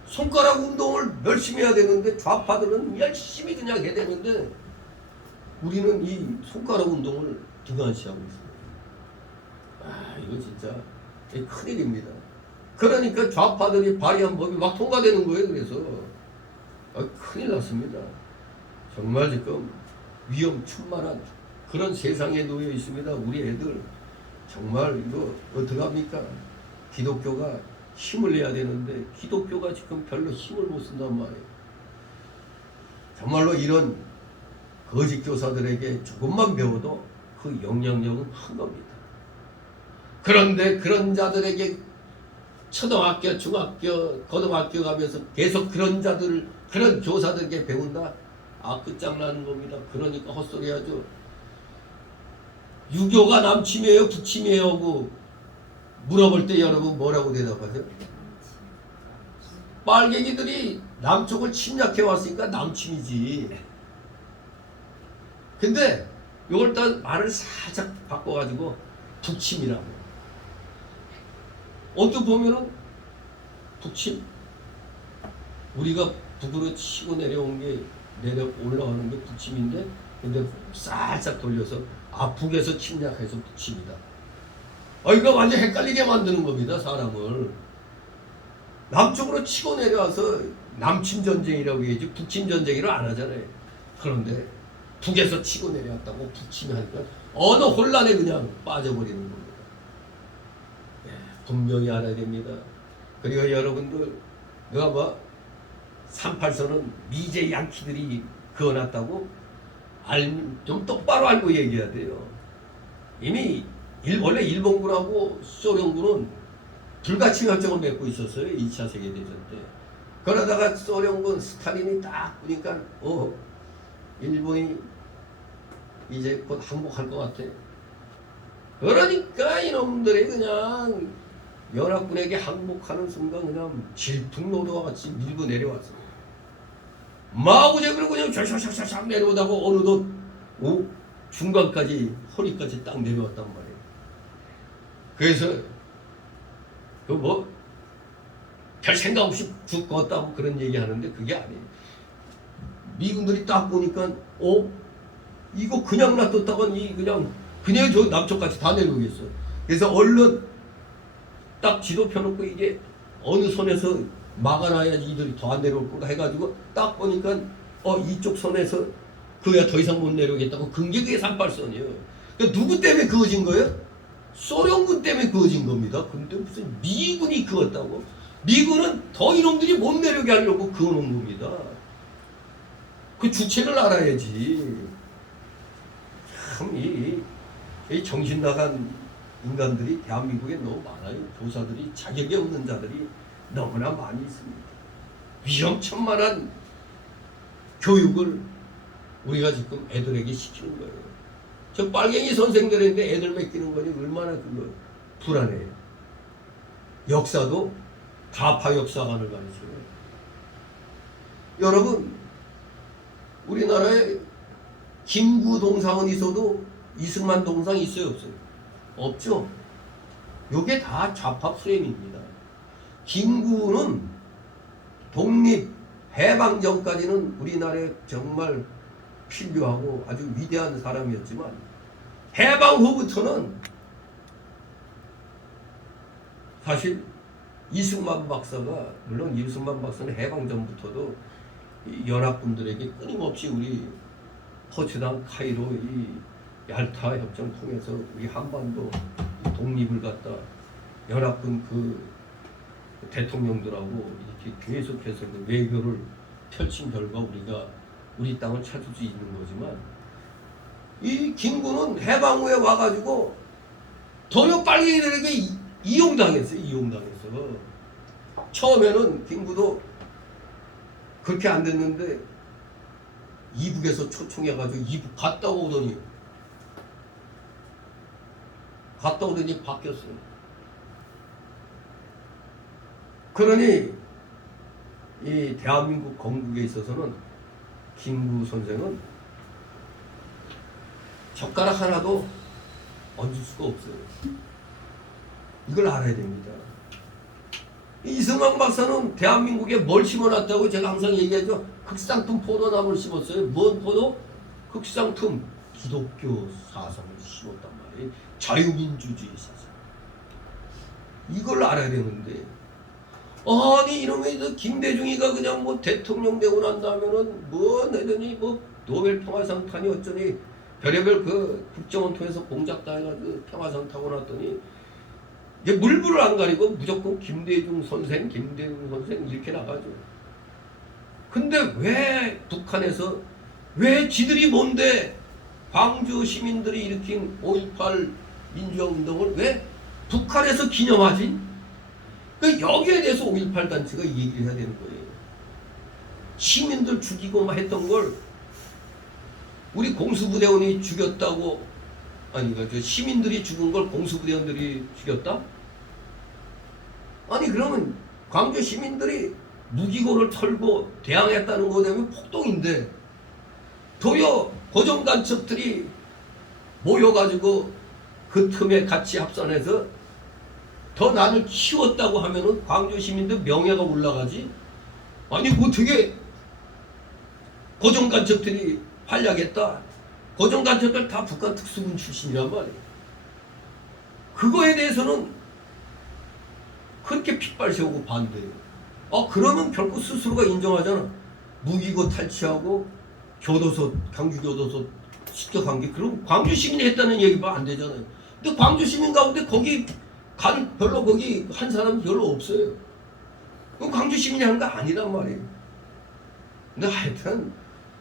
손가락 운동을 열심히 해야 되는데 좌파들은 열심히 그냥 해야 되는데 우리는 이 손가락 운동을 등한시하고 있습니다. 이거 진짜 큰일입니다. 그러니까 좌파들이 발의한 법이 막 통과되는 거예요. 그래서 큰일 났습니다. 정말 지금 위험천만한 그런 세상에 놓여 있습니다. 우리 애들 정말 이거 어떡합니까? 기독교가 힘을 내야 되는데 기독교가 지금 별로 힘을 못 쓴단 말이에요. 정말로 이런 거짓 교사들에게 조금만 배워도 그 영향력은 큰 겁니다. 그런데 그런 자들에게 초등학교, 중학교, 고등학교 가면서 계속 그런 자들, 그런 교사들에게 배운다? 끝장나는 겁니다. 그러니까 헛소리하죠. 유교가 남침이에요, 북침이에요 하고 물어볼 때 여러분 뭐라고 대답하세요? 빨갱이들이 남쪽을 침략해 왔으니까 남침이지. 근데 이걸 또 말을 살짝 바꿔가지고 북침이라고. 어떻게 보면은 북침, 우리가 북으로 치고 내려온 게 올라가는 게 북침인데, 근데 살짝 돌려서 북에서 침략해서 북침이다. 이거 완전 헷갈리게 만드는 겁니다. 사람을. 남쪽으로 치고 내려와서 남침 전쟁이라고 해야지 북침 전쟁이를 안 하잖아요. 그런데 북에서 치고 내려왔다고 북침이 하니까 어느 혼란에 그냥 빠져버리는 겁니다. 분명히 알아야 됩니다. 그리고 여러분들, 누가 뭐 38선은 미제 양키들이 그어놨다고 좀 똑바로 알고 얘기해야 돼요. 이미 원래 일본군하고 소련군은 불가침 협정을 맺고 있었어요. 2차 세계대전 때. 그러다가 소련군 스탈린이 딱 보니까 일본이 이제 곧 항복할 것 같아. 그러니까 이놈들이 그냥 연합군에게 항복하는 순간 그냥 질풍노도와 같이 밀고 내려왔어. 마구잡이로 그냥 샥샥샥샥 내려오다가 어느덧 중간까지 허리까지 딱 내려왔단 말이에요. 그래서 별 생각 없이 죽었다고 그런 얘기 하는데 그게 아니에요. 미군들이 딱 보니까 이거 그냥 놔뒀다간 그냥 저 남쪽까지 다 내려오겠어. 그래서 얼른 딱 지도 펴놓고 이게 어느 선에서 막아놔야지 이들이 더 안 내려올 거다 해가지고 딱 보니까 이쪽 선에서 그야 더 이상 못 내려오겠다고 그게 38선이에요. 그러니까 누구 때문에 그어진 거예요? 소련군 때문에 그어진 겁니다. 근데 무슨 미군이 그었다고? 미군은 더 이놈들이 못 내려게 하려고 그어놓은 겁니다. 그 주체를 알아야지. 참, 이 정신 나간 인간들이 대한민국에 너무 많아요. 교사들이 자격이 없는 자들이 너무나 많이 있습니다. 위험천만한 교육을 우리가 지금 애들에게 시키는 거예요. 저 빨갱이 선생들인데 애들 맡기는 거니 얼마나 그거 불안해요. 역사도 가파 역사관을 가르쳐요. 여러분, 우리나라에 김구 동상은 있어도 이승만 동상 있어요, 없어요? 없죠. 요게 다 좌파 프레임입니다. 김구는 독립 해방 전까지는 우리나라에 정말 필요하고 아주 위대한 사람이었지만 해방 후부터는 사실 이승만 박사가, 물론 이승만 박사는 해방 전부터도 이 연합군들에게 끊임없이 우리 포츠담 카이로 이 얄타 협정 통해서 우리 한반도 독립을 갖다 연합군 그 대통령들하고 이렇게 계속해서 그 외교를 펼친 결과 우리가 우리 땅을 찾을 수 있는 거지만, 이 김구는 해방 후에 와가지고 도요 빨갱이들에게 이용당했어요. 이용당해서 처음에는 김구도 그렇게 안 됐는데 이북에서 초청해가지고 이북 갔다 오더니 바뀌었어요. 그러니 이 대한민국 건국에 있어서는 김구 선생은 젓가락 하나도 얹을 수가 없어요. 이걸 알아야 됩니다. 이승만 박사는 대한민국에 뭘 심어놨다고 제가 항상 얘기하죠. 극상품 포도나무를 심었어요. 뭔 포도? 극상품 기독교 사상을 심었단 말이에요. 자유민주주의 사상. 이걸 알아야 되는데, 아니 이놈의 김대중이가 그냥 뭐 대통령 되고 난 다음에는 뭐 내더니 뭐 노벨 평화상 타니 어쩌니 별의별 그 국정원 통해서 공작다 해가지고 평화상 타고 났더니 이제 물불을 안 가리고 무조건 김대중 선생 이렇게 나가죠. 근데 왜 북한에서 왜 지들이 뭔데 광주 시민들이 일으킨 5.18 민주화운동을 왜 북한에서 기념하지? 여기에 대해서 5.18 단체가 얘기를 해야 되는 거예요. 시민들 죽이고 막 했던 걸 우리 공수부대원이 죽였다고, 아니 그 시민들이 죽은 걸 공수부대원들이 죽였다? 아니 그러면 광주 시민들이 무기고를 털고 대항했다는 거 되면 폭동인데, 도요 고정간첩들이 모여가지고 그 틈에 같이 합산해서 더 나를 키웠다고 하면은 광주 시민들 명예가 올라가지? 아니 어떻게 고정간첩들이 활약했다? 고정간첩들 다 북한 특수군 출신이란 말이에요. 그거에 대해서는 그렇게 핏발 세우고 반대해요. 그러면 결코 스스로가 인정하잖아. 무기고 탈취하고 교도소, 강주교도소 습격한 게, 그럼 광주 시민이 했다는 얘기가 안 되잖아요. 근데 광주 시민 가운데 거기 별로 거기 한 사람 별로 없어요. 그럼 광주 시민이 한 거 아니란 말이에요. 근데 하여튼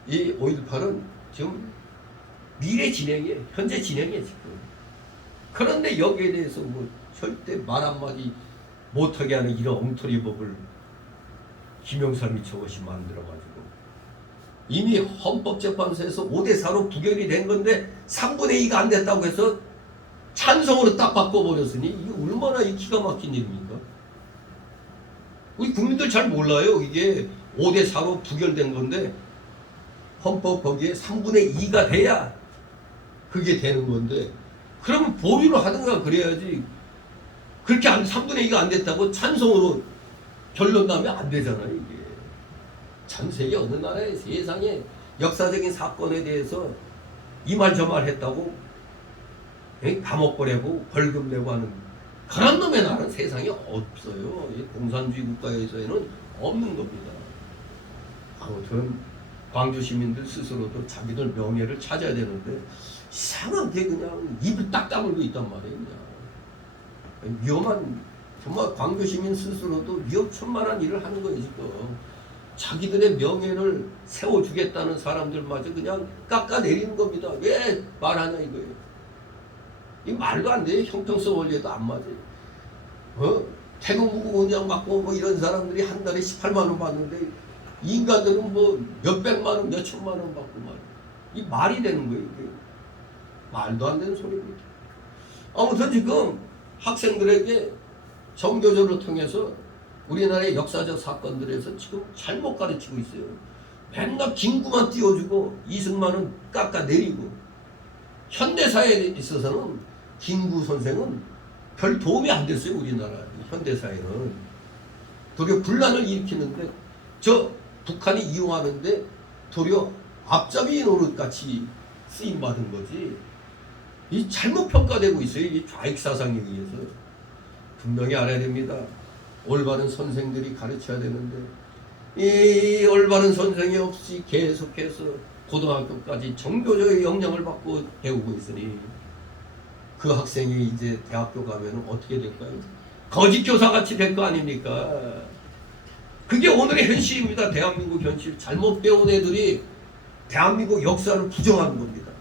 이 5.18은 지금 미래 진행이에요. 현재 진행이에요 지금. 그런데 여기에 대해서 뭐 절대 말 한마디 못하게 하는 이런 엉터리 법을 김영삼이 저것이 만들어가지고 이미 헌법재판소에서 5대4로 부결이 된 건데 3분의 2가 안 됐다고 해서 찬성으로 딱 바꿔버렸으니 이게 얼마나 이 기가 막힌 일입니까? 우리 국민들 잘 몰라요. 이게 5대4로 부결된 건데 헌법 거기에 3분의 2가 돼야 그게 되는 건데, 그러면 보류를 하든가 그래야지. 그렇게 3분의 2가 안 됐다고 찬성으로 결론 나면 안 되잖아요. 이게 전 세계 어느 나라의 세상에 역사적인 사건에 대해서 이 말 저 말 했다고 감옥 보내고 벌금 내고 하는 그런 놈의 나라는 세상에 없어요. 공산주의 국가에서는 없는 겁니다. 아무튼 광주 시민들 스스로도 자기들 명예를 찾아야 되는데 이상하게 그냥 입을 딱 다물고 있단 말이에요. 그냥 위험한, 정말 광주 시민 스스로도 위험천만한 일을 하는 거예요 지금. 자기들의 명예를 세워주겠다는 사람들마저 그냥 깎아내리는 겁니다. 왜 말하냐 이거예요. 이 말도 안 돼요. 형평성 원리에도 안 맞아요. 태국무구 운영 받고 뭐 이런 사람들이 한 달에 18만 원 받는데 인간들은 뭐 몇백만 원, 몇천만 원 받고 말이에요. 이 말이 되는 거예요. 이게. 말도 안 되는 소리입니다. 아무튼 지금 학생들에게 정교조를 통해서 우리나라의 역사적 사건들에서 지금 잘못 가르치고 있어요. 맨날 김구만 띄워주고 이승만은 깎아내리고, 현대사회에 있어서는 김구 선생은 별 도움이 안 됐어요. 우리나라 현대사회는 도리어 분란을 일으키는데, 저 북한이 이용하는데 도리어 앞잡이 노릇같이 쓰임받은 거지. 이 잘못 평가되고 있어요. 이 좌익사상에 의해서. 분명히 알아야 됩니다. 올바른 선생들이 가르쳐야 되는데 이 올바른 선생이 없이 계속해서 고등학교까지 정교조의 영향을 받고 배우고 있으니 그 학생이 이제 대학교 가면 어떻게 될까요? 거짓 교사같이 될 거 아닙니까? 그게 오늘의 현실입니다. 대한민국 현실. 잘못 배운 애들이 대한민국 역사를 부정하는 겁니다.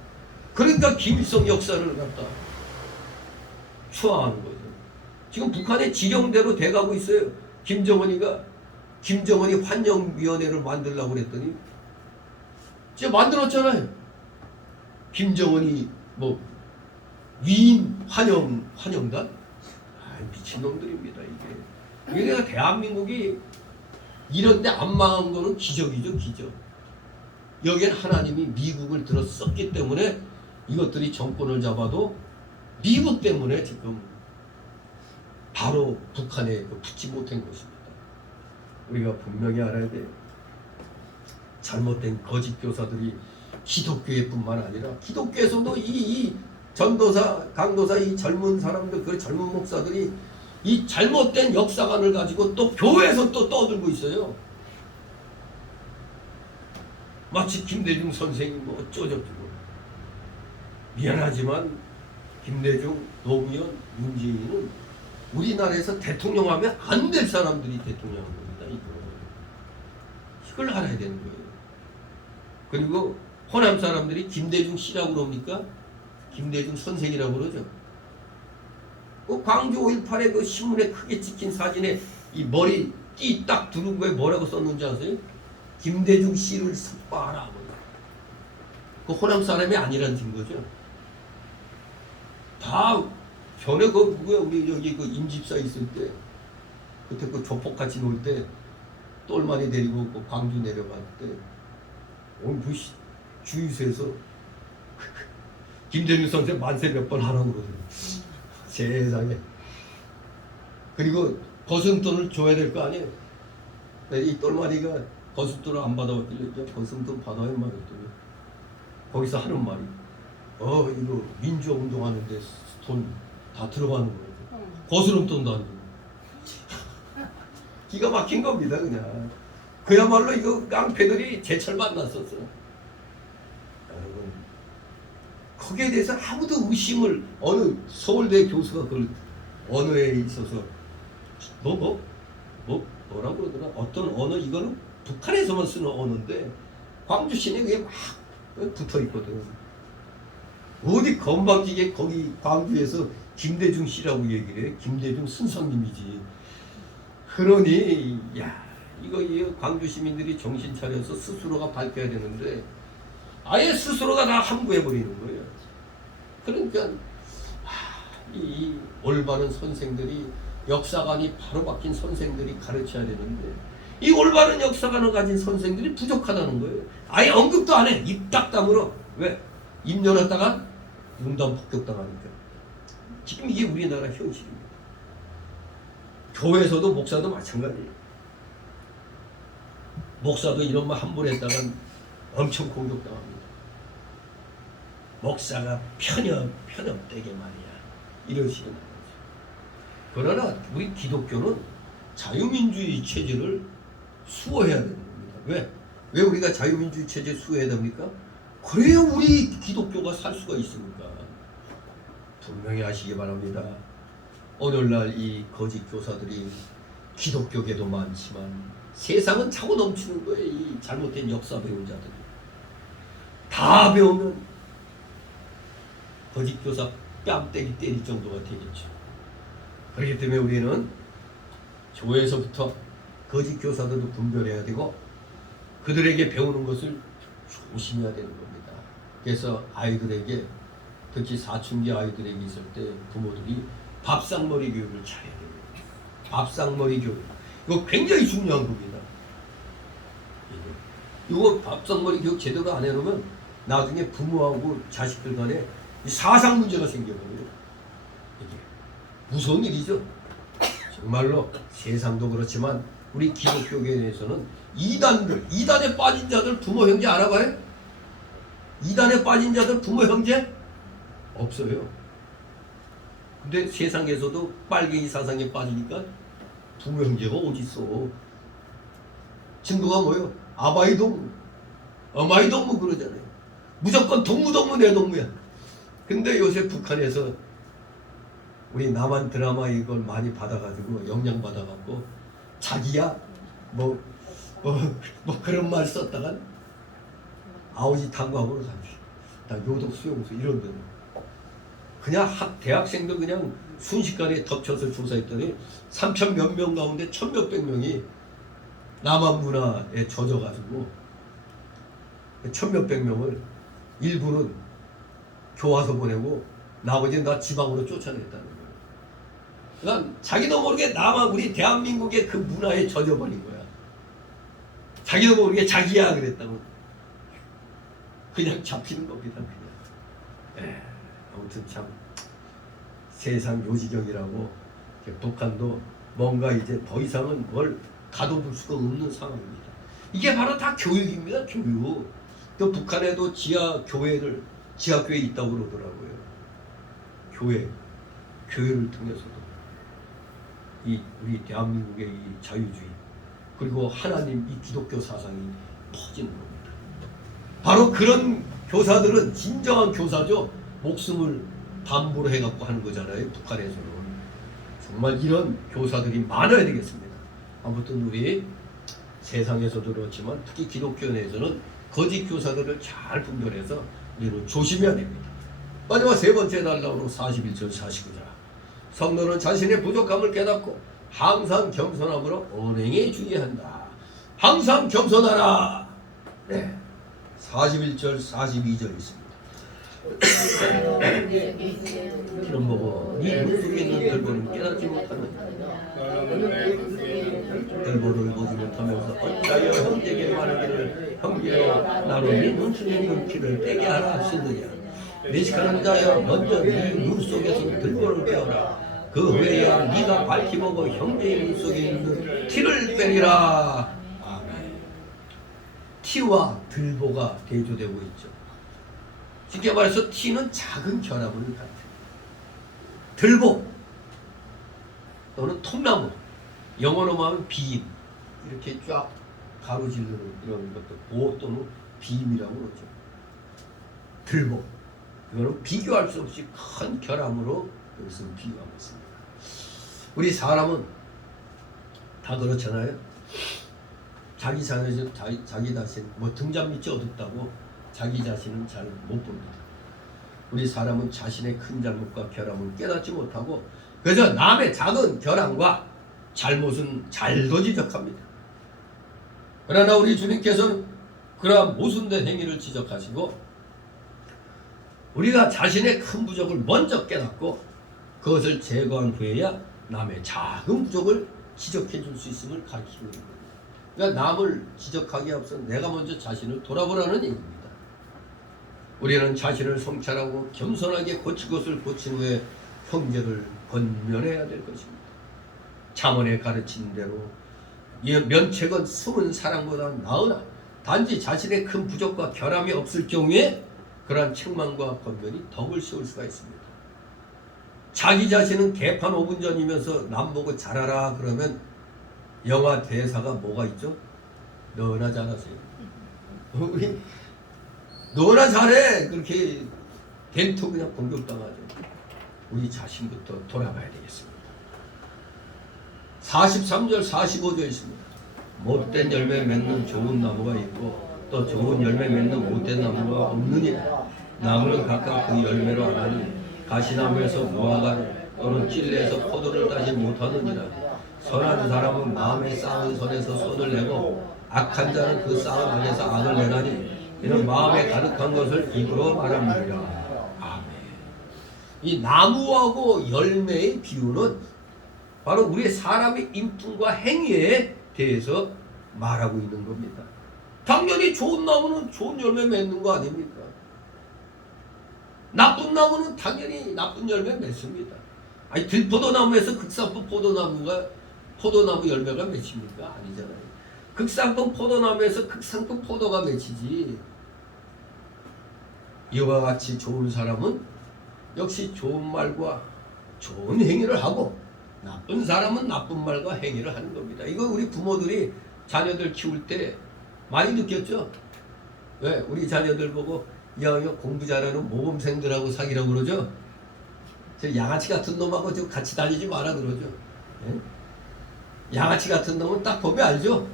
그러니까 김일성 역사를 갖다 추앙하는 거죠. 지금 북한의 지령대로 돼가고 있어요. 김정은이 환영위원회를 만들려고 그랬더니 진짜 만들었잖아요. 김정은이 뭐 위인 환영단? 미친놈들입니다 이게. 내가 대한민국이 이런데 안 망한 거는 기적이죠, 기적. 여기엔 하나님이 미국을 들어 썼기 때문에 이것들이 정권을 잡아도 미국 때문에 지금 바로 북한에 붙지 못한 것입니다. 우리가 분명히 알아야 돼요. 잘못된 거짓 교사들이 기독교회뿐만 아니라 기독교에서도 이 전도사, 강도사, 이 젊은 사람들, 그 젊은 목사들이 이 잘못된 역사관을 가지고 또 교회에서 또 떠들고 있어요. 마치 김대중 선생이 뭐 어쩌고저쩌고. 미안하지만 김대중, 노무현, 문재인은 우리나라에서 대통령 하면 안 될 사람들이 대통령 한 겁니다. 이걸 알아야 되는 거예요. 그리고 호남 사람들이 김대중 씨라고 그럽니까? 김대중 선생이라고 그러죠. 그 광주 5.18에 그 신문에 크게 찍힌 사진에 이 머리 띠 딱 두른 거에 뭐라고 썼는지 아세요? 김대중 씨를 섭바하라. 그 호남 사람이 아니란 증거죠. 다 전에 그 누구야 우리 여기 그 임집사 있을 때 그때 그 조폭 같이 놀 때 똘마니 데리고 그 광주 내려갈 때 그 주유소에서 김대중 선생 만세 몇 번 하라고 그러더라고요. 세상에. 그리고 거슴돈을 줘야 될 거 아니에요. 이 똘마니가 거슴돈을 안 받아왔길래 거슴돈 받아야 말했더니 거기서 하는 말이 이거 민주운동 하는데 돈 다 들어가는 거예요. 거스름돈도 안 주고. 기가 막힌 겁니다 그냥. 그야말로 이거 깡패들이 제철 만났었어. 여러분 거기에 대해서 아무도 의심을, 어느 서울대 교수가 그걸 언어에 있어서 뭐라고 그러더라. 어떤 언어, 이거는 북한에서만 쓰는 언어인데 광주 시내 그게 막 붙어 있거든. 어디 건방지게 거기 광주에서 김대중 씨라고 얘기를 해. 김대중 선생님이지. 그러니 이거 광주 시민들이 정신 차려서 스스로가 밝혀야 되는데 아예 스스로가 다 함구해버리는 거예요. 그러니까 이 올바른 선생들이, 역사관이 바로 박힌 선생들이 가르쳐야 되는데 이 올바른 역사관을 가진 선생들이 부족하다는 거예요. 아예 언급도 안 해. 입 딱 다물어. 왜? 입 열었다가 융단 폭격당하니까. 지금 이게 우리나라 현실입니다. 교회에서도 목사도 마찬가지예요. 목사도 이런 말 함부로 했다간 엄청 공격당합니다. 목사가 편협되게 말이야. 이러시는 거죠. 그러나 우리 기독교는 자유민주주의 체제를 수호해야 되는 겁니다. 왜 우리가 자유민주주의 체제를 수호해야 됩니까? 그래야 우리 기독교가 살 수가 있습니까? 분명히 아시기 바랍니다. 오늘날 이 거짓 교사들이 기독교계도 많지만 세상은 차고 넘치는 거예요. 이 잘못된 역사 배운 자들이. 다 배우면 거짓 교사 뺨때기 때릴 정도가 되겠죠. 그렇기 때문에 우리는 교회에서부터 거짓 교사들도 분별해야 되고 그들에게 배우는 것을 조심해야 되는 겁니다. 그래서 아이들에게, 특히 사춘기 아이들에게 있을 때 부모들이 밥상머리 교육을 잘해야 됩니다. 밥상머리 교육. 이거 굉장히 중요한 겁니다. 이거 밥상머리 교육 제대로 안 해놓으면 나중에 부모하고 자식들 간에 사상 문제가 생겨버려요. 이게 무서운 일이죠. 정말로 세상도 그렇지만 우리 기독교계에서는 이단에 빠진 자들 부모 형제 알아봐요? 이단에 빠진 자들 부모 형제 없어요. 근데 세상에서도 빨갱이 사상에 빠지니까 부모 형제가 어딨어. 증거가 뭐예요? 아바이 동무, 어마이 동무 그러잖아요. 무조건 동무 내 동무야. 근데 요새 북한에서 우리 남한 드라마 이걸 많이 받아가지고 영향 받아갖고 자기야 뭐 그런 말 썼다가 아우지 탄광으로 가지. 나 요독 수용소 이런 데로 그냥 대학생들 그냥 순식간에 덮쳐서 조사했더니 3천 몇 명 가운데 1,000 몇백 명이 남한 문화에 젖어가지고 1,000 몇백 명을 일부는 교화소 보내고 나머지는 다 지방으로 쫓아냈다는 거예요. 그러니까 자기도 모르게 우리 대한민국의 그 문화에 젖어버린 거야. 자기도 모르게 자기야 그랬다고. 그냥 잡히는 겁니다. 그냥. 아무튼 참 세상 요지경이라고 북한도 뭔가 이제 더 이상은 뭘 가둬둘 수가 없는 상황입니다. 이게 바로 다 교육입니다. 교육. 또 북한에도 지하교회에 있다고 그러더라고요. 교회를 통해서도 우리 대한민국의 이 자유주의 그리고 하나님 이 기독교 사상이 퍼지는 겁니다. 바로 그런 교사들은 진정한 교사죠. 목숨을 담보로 해갖고 하는 거잖아요. 북한에서는 정말 이런 교사들이 많아야 되겠습니다. 아무튼 우리 세상에서도 그렇지만 특히 기독교 내에서는 거짓 교사들을 잘 분별해서 우리는 조심해야 됩니다. 마지막 세 번째 달라고 41절 49절 성도는 자신의 부족함을 깨닫고 항상 겸손함으로 언행에 주의한다. 항상 겸손하라. 네, 41절 42절 있습니다. 이런 보고 네 눈속에 있는 들보는 깨닫지 못하느냐. 들보를 보지 못하면서 어찌하여 형제에게 말하기를 형제여 나로 네 눈속에 있는 피를 빼게 하라 하시느냐. 내식하는 자여 먼저 네 눈속에서 들보를 빼어라. 그 후에야 네가 밝히보고 형제의 눈속에 있는 티를 빼리라. 아멘. 티와 들보가 대조되고 있죠. 쉽게 말해서 티는 작은 결합을 같아요. 들보 또는 통나무, 영어로 말하면 비임, 이렇게 쫙 가로지르는 이런 것도 보호 또는 비임이라고 그러죠. 들보, 이거는 비교할 수 없이 큰 결함으로 여기서 비유하고 있습니다. 우리 사람은 다 그렇잖아요. 자기 자신, 뭐 등잔 밑이 어둡다고 자기 자신은 잘 못 봅니다. 우리 사람은 자신의 큰 잘못과 결함을 깨닫지 못하고 그래서 남의 작은 결함과 잘못은 잘도 지적합니다. 그러나 우리 주님께서는 그러한 모순된 행위를 지적하시고 우리가 자신의 큰 부족을 먼저 깨닫고 그것을 제거한 후에야 남의 작은 부족을 지적해 줄 수 있음을 가르치고 있는 겁니다. 그러니까 남을 지적하기에 앞서 내가 먼저 자신을 돌아보라는 얘기입니다. 우리는 자신을 성찰하고 겸손하게 고칠 것을 고친 후에 형제를 권면해야 될 것입니다. 잠언에 가르친 대로 면책은 숨은 사랑보다 나으나 단지 자신의 큰 부족과 결함이 없을 경우에 그러한 책망과 권면이 덕을 씌울 수가 있습니다. 자기 자신은 개판 5분 전이면서 남 보고 잘하라 그러면 영화 대사가 뭐가 있죠? 너나 잘하세요. 우리 너나 잘해 그렇게 된통 그냥 공격당하죠. 우리 자신부터 돌아봐야 되겠습니다. 43절 45절 있습니다. 못된 열매 맺는 좋은 나무가 있고 또 좋은 열매 맺는 못된 나무가 없느니라. 나무는 각각 그 열매로 하나니 가시나무에서 무화과를 또는 찔레에서 포도를 따지 못하느니라. 선한 사람은 마음에 쌓은 선에서 손을 내고 악한 자는 그 쌓은 안에서 악을 내나니 이는 마음에 가득한 것을 입으로 말합니다. 아멘. 이 나무하고 열매의 비유는 바로 우리 사람의 인품과 행위에 대해서 말하고 있는 겁니다. 당연히 좋은 나무는 좋은 열매 맺는 거 아닙니까? 나쁜 나무는 당연히 나쁜 열매 맺습니다. 아니 들포도나무에서 극상품 포도나무 열매가 맺힙니까? 아니잖아요. 극상품 포도나무에서 극상품 포도가 맺히지. 이와 같이 좋은 사람은 역시 좋은 말과 좋은 행위를 하고 나쁜 사람은 나쁜 말과 행위를 하는 겁니다. 이거 우리 부모들이 자녀들 키울 때 많이 느꼈죠? 왜? 우리 자녀들 보고 야, 공부 잘하는 모범생들하고 사귀라고 그러죠? 저 양아치 같은 놈하고 좀 같이 다니지 마라 그러죠? 예? 양아치 같은 놈은 딱 보면 알죠?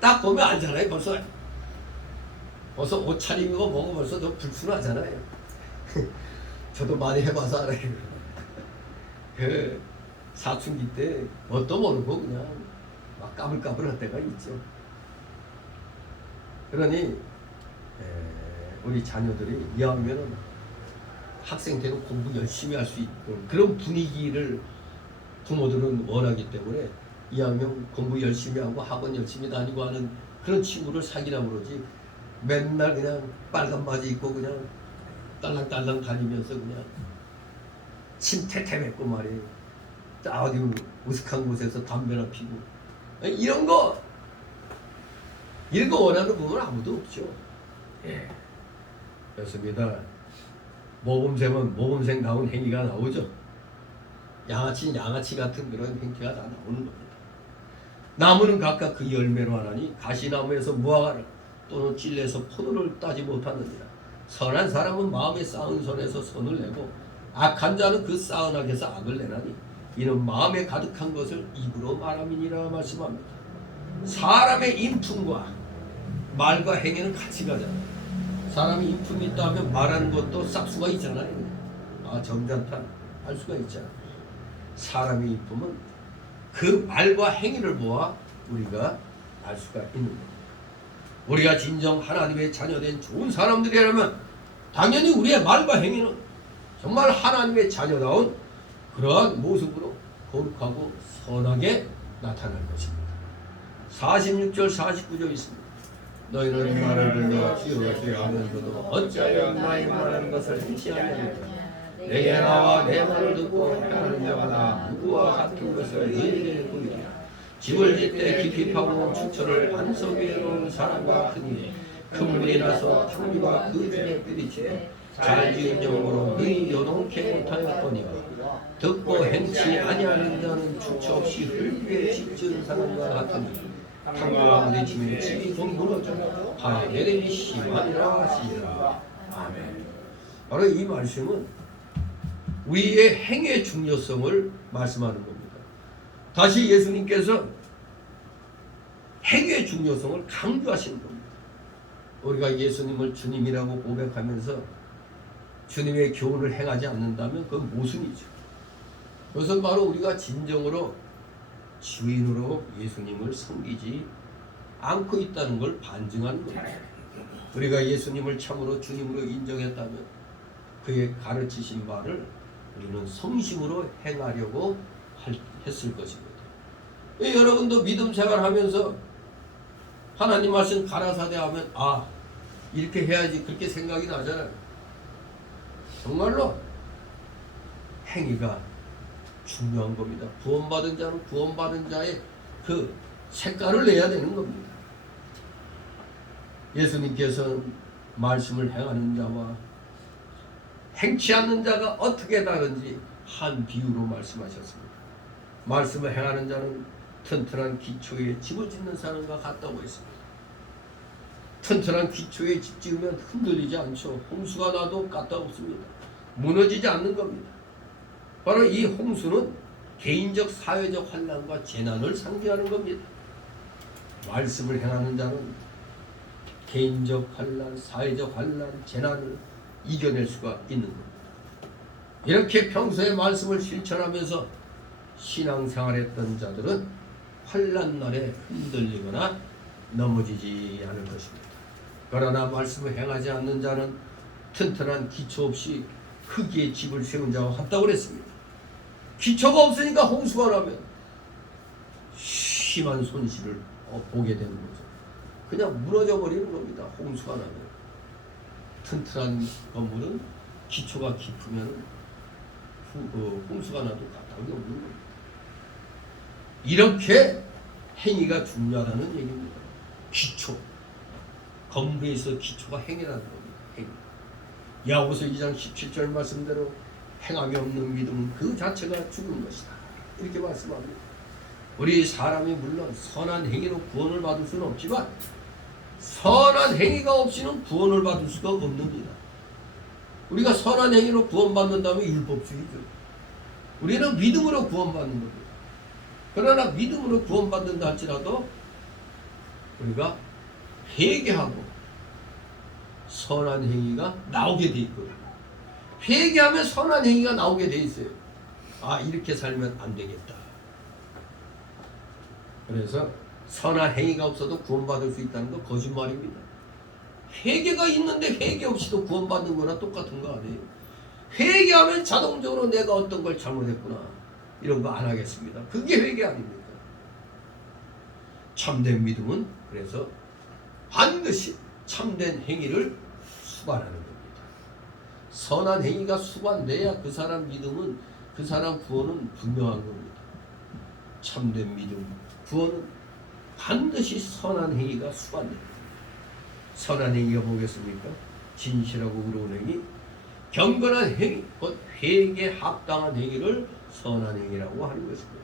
딱 보면 알잖아요. 벌써 옷차림이고 뭐고 벌써 좀 불순하잖아요. 저도 많이 해봐서 알아요. 그 사춘기 때 뭣도 모르고 그냥 막 까불까불할 때가 있죠. 그러니 우리 자녀들이 이왕이면은 학생 때는 공부 열심히 할 수 있는 그런 분위기를 부모들은 원하기 때문에 이왕이면 공부 열심히 하고 학원 열심히 다니고 하는 그런 친구를 사귀라고 그러지. 맨날 그냥 빨간 바지 입고 그냥 딸랑딸랑 다니면서 그냥 침 태태 맺고 말이에요. 어디 우스한 곳에서 담배나 피고 이런 거 원하는 부분은 아무도 없죠. 예, 그렇습니다. 모범생은 모범생다운 행위가 나오죠. 양아치는 양아치 같은 그런 행태가 다 나오는 겁니다. 나무는 각각 그 열매로 하나니 가시나무에서 무화과를 또는 찔레에서 포도를 따지 못하느니라. 선한 사람은 마음에 쌓은 손에서 손을 내고 악한 자는 그 쌓은 악에서 악을 내나니 이는 마음에 가득한 것을 입으로 말함이니라 말씀합니다. 사람의 인품과 말과 행위는 같이 가잖아요. 사람이 인품이 있다 하면 말하는 것도 싹수가 있잖아요. 점잖다 할 수가 있잖아요. 사람의 인품은 그 말과 행위를 보아 우리가 알 수가 있는 겁니다. 우리가 진정 하나님의 자녀된 좋은 사람들이라면 당연히 우리의 말과 행위는 정말 하나님의 자녀다운 그러한 모습으로 거룩하고 선하게 나타날 것입니다. 46절 49절 있습니다. 너희는 말을 들어 지어가지 하면서도 어찌하여 나의 말하는 것을 행치 아니하느냐. 내게 나와 내 말을 듣고 행하는 자마다 누구와 같은 것을 너희에게 보이리라. 집을 짓되 깊이 파고 축처를 반석 위에 놓은 사람과 같으니 큰 물이 나서 탕비가 그 집에 들이치되 잘 지은 영으로 너희 요동케 못하였거니와 듣고 행치 아니하는 자는 축처 없이 흙 위에 집 지은 사람과 같으니 탕비가 부딪히면 집이 곧 무너져 파괴됨이 심하니라 하시니라. 아멘. 바로 이 말씀은 우리의 행의 중요성을 말씀하는 겁니다. 다시 예수님께서 행의 중요성을 강조하시는 겁니다. 우리가 예수님을 주님이라고 고백하면서 주님의 교훈을 행하지 않는다면 그건 모순이죠. 그것은 바로 우리가 진정으로 주인으로 예수님을 섬기지 않고 있다는 걸 반증하는 겁니다. 우리가 예수님을 참으로 주님으로 인정했다면 그의 가르치신 바를 우리는 성심으로 행하려고 했을 것입니다. 여러분도 믿음 생활하면서 하나님 말씀 가라사대 하면 이렇게 해야지 그렇게 생각이 나잖아요. 정말로 행위가 중요한 겁니다. 구원받은 자는 구원받은 자의 그 색깔을 내야 되는 겁니다. 예수님께서는 말씀을 행하는 자와 행치 않는 자가 어떻게 다른지 한 비유로 말씀하셨습니다. 말씀을 행하는 자는 튼튼한 기초에 집을 짓는 사람과 같다고 했습니다. 튼튼한 기초에 집 지으면 흔들리지 않죠. 홍수가 나도 까딱없습니다. 무너지지 않는 겁니다. 바로 이 홍수는 개인적 사회적 환난과 재난을 상징하는 겁니다. 말씀을 행하는 자는 개인적 환난, 사회적 환난, 재난을 이겨낼 수가 있는 겁니다. 이렇게 평소에 말씀을 실천하면서 신앙생활했던 자들은 환난 날에 흔들리거나 넘어지지 않을 것입니다. 그러나 말씀을 행하지 않는 자는 튼튼한 기초 없이 흙에 집을 세운 자와 같다고 그랬습니다. 기초가 없으니까 홍수가 나면 심한 손실을 보게 되는 거죠. 그냥 무너져 버리는 겁니다. 홍수가 나면. 튼튼한 건물은 기초가 깊으면 홍수가 나도 까닭이 없는 겁니다. 이렇게 행위가 중요하다는 얘기입니다. 기초. 건물에 있어 기초가 행위라는 겁니다. 행위. 야고보서 2장 17절 말씀대로 행함이 없는 믿음은 그 자체가 죽은 것이다. 이렇게 말씀합니다. 우리 사람이 물론 선한 행위로 구원을 받을 수는 없지만 선한 행위가 없이는 구원을 받을 수가 없습니다. 우리가 선한 행위로 구원받는다면 율법주의죠. 우리는 믿음으로 구원받는 겁니다. 그러나 믿음으로 구원받는다 할지라도 우리가 회개하고 선한 행위가 나오게 돼 있거든요. 회개하면 선한 행위가 나오게 돼 있어요. 아, 이렇게 살면 안 되겠다. 그래서 선한 행위가 없어도 구원받을 수 있다는 거 거짓말입니다. 회개가 있는데 회개 없이도 구원받는 거나 똑같은 거 아니에요. 회개하면 자동적으로 내가 어떤 걸 잘못했구나 이런 거 안 하겠습니다. 그게 회개 아닙니까? 참된 믿음은 그래서 반드시 참된 행위를 수반하는 겁니다. 선한 행위가 수반돼야 그 사람 믿음은, 그 사람 구원은 분명한 겁니다. 참된 믿음, 구원은 반드시 선한 행위가 수반됩니다. 선한 행위가 뭐겠습니까? 진실하고 의로운 행위, 경건한 행위, 곧 회개에 합당한 행위를 선한 행위라고 하는 것입니다.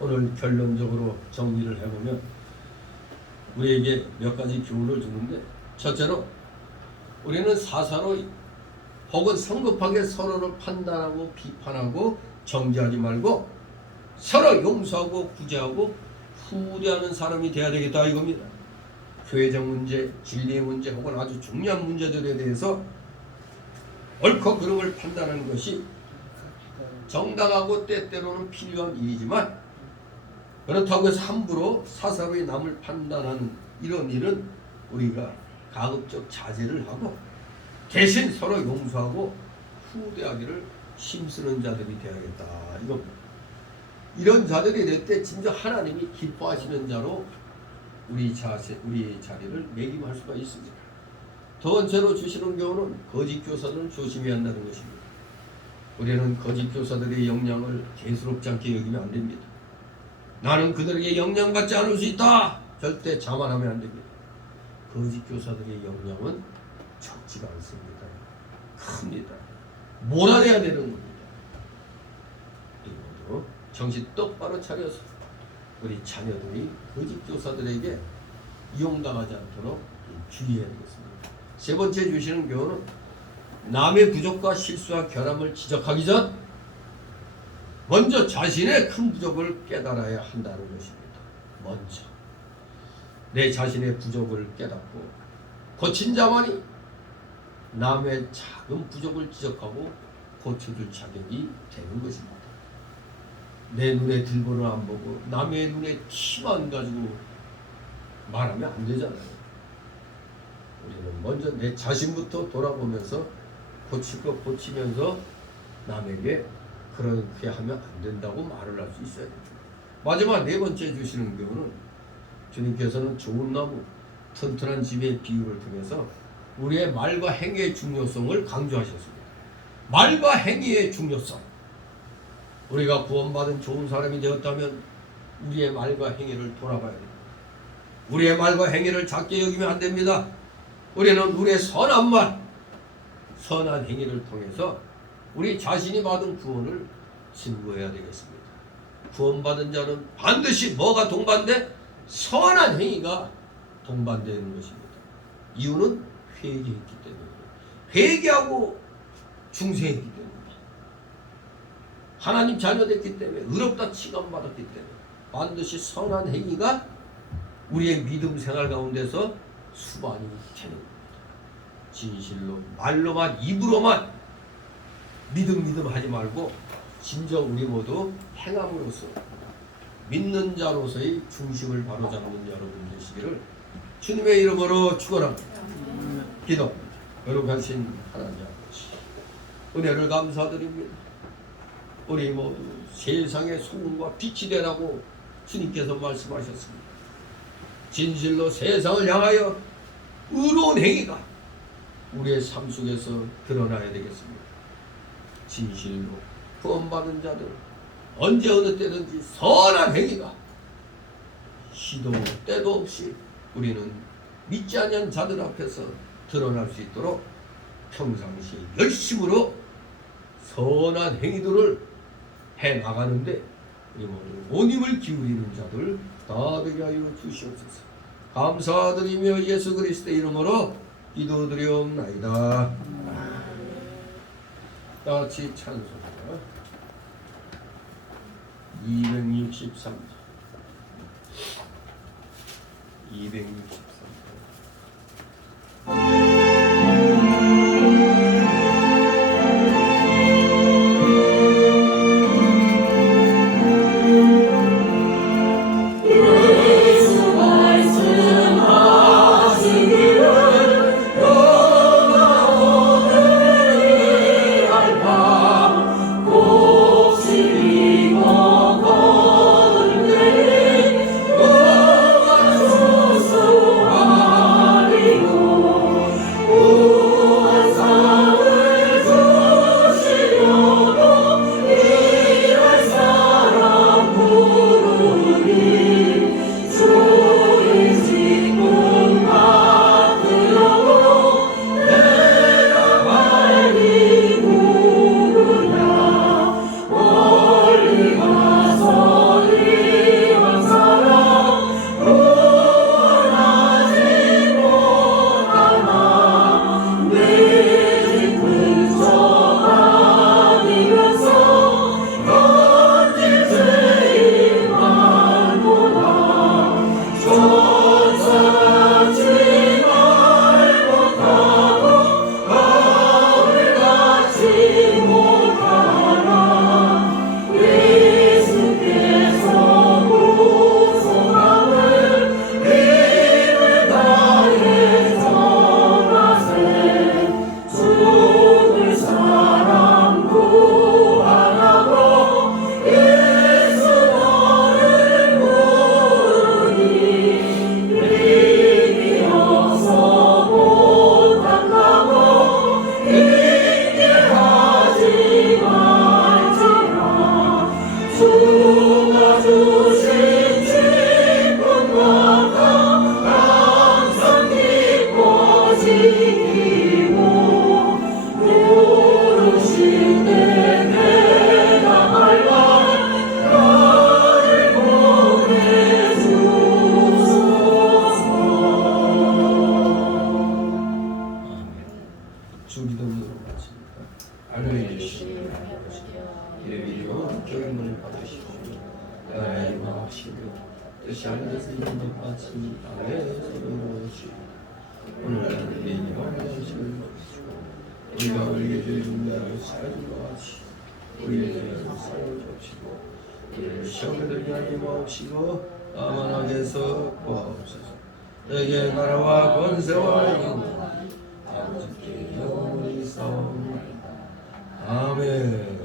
오늘 결론적으로 정리를 해보면 우리에게 몇 가지 교훈을 주는데, 첫째로 우리는 사사로 혹은 성급하게 서로를 판단하고 비판하고 정죄하지 말고 서로 용서하고 구제하고 후대하는 사람이 돼야 되겠다 이겁니다. 교회적 문제, 진리의 문제 혹은 아주 중요한 문제들에 대해서 옳고 그름을 판단하는 것이 정당하고 때때로는 필요한 일이지만, 그렇다고 해서 함부로 사사로이 남을 판단하는 이런 일은 우리가 가급적 자제를 하고 대신 서로 용서하고 후대하기를 힘쓰는 자들이 되어야겠다 이겁니다. 이런 자들이 될 때 진짜 하나님이 기뻐하시는 자로 우리 자리를 매김할 수가 있습니다. 두 번째로 주시는 교훈은 거짓 교사들을 조심해야 한다는 것입니다. 우리는 거짓 교사들의 영향을 대수롭지 않게 여기면 안 됩니다. 나는 그들에게 영향받지 않을 수 있다. 절대 자만하면 안 됩니다. 거짓 교사들의 영향은 적지가 않습니다. 큽니다. 몰아내야 되는 겁니다. 이거로 정신 똑바로 차려서 우리 자녀들이 거짓 교사들에게 이용당하지 않도록 주의해야 되겠습니다. 세 번째 주시는 교훈은 남의 부족과 실수와 결함을 지적하기 전 먼저 자신의 큰 부족을 깨달아야 한다는 것입니다. 먼저 내 자신의 부족을 깨닫고 고친 자만이 남의 작은 부족을 지적하고 고쳐줄 자격이 되는 것입니다. 내 눈에 들보는 안 보고 남의 눈에 티만 가지고 말하면 안 되잖아요. 우리는 먼저 내 자신부터 돌아보면서 고칠 거 고치면서 남에게 그렇게 하면 안 된다고 말을 할 수 있어야 됩니다. 마지막 네 번째 주시는 교훈은 주님께서는 좋은 나무, 튼튼한 집의 비유를 통해서 우리의 말과 행위의 중요성을 강조하셨습니다. 말과 행위의 중요성. 우리가 구원받은 좋은 사람이 되었다면 우리의 말과 행위를 돌아봐야 됩니다. 우리의 말과 행위를 작게 여기면 안 됩니다. 우리는 우리의 선한 말, 선한 행위를 통해서 우리 자신이 받은 구원을 증거해야 되겠습니다. 구원받은 자는 반드시 뭐가 동반돼? 선한 행위가 동반되는 것입니다. 이유는 회개했기 때문에. 회개하고 중생했기 때문입니다. 하나님 자녀됐기 때문에, 의롭다 칭함받았기 때문에 반드시 선한 행위가 우리의 믿음 생활 가운데서 수반이 되는 겁니다. 진실로 말로만, 입으로만 믿음 하지 말고 진정 우리 모두 행함으로써 믿는 자로서의 중심을 바로잡는 여러분 되시기를 주님의 이름으로 축원합니다. 기도. 거룩하신 하나님 아버지, 은혜를 감사드립니다. 우리 모두 세상의 소금과 빛이 되라고 주님께서 말씀하셨습니다. 진실로 세상을 향하여 의로운 행위가 우리의 삶 속에서 드러나야 되겠습니다. 진실로 구원받은 자들, 언제 어느 때든지 선한 행위가 시도 때도 없이 우리는 믿지 않는 자들 앞에서 드러날 수 있도록 평상시 열심으로 선한 행위들을 해나가는데 우리 모두 온 힘을 기울이는 자들 다 되게 하여 주시옵소서. 감사드리며 예수 그리스도의 이름으로 기도드리옵나이다. 다 같이 찬송가 263장 263장 우리가 우리에게 죄 준 자를 사하지 마시고 우리의 죄를 사하여 주시고 우리를 시험에 들게 하지 마옵시고 다만 악에서 구하옵소서. 내게 나라와 권세와 영광 아버지께 영원히 있사옵나이다. 아멘.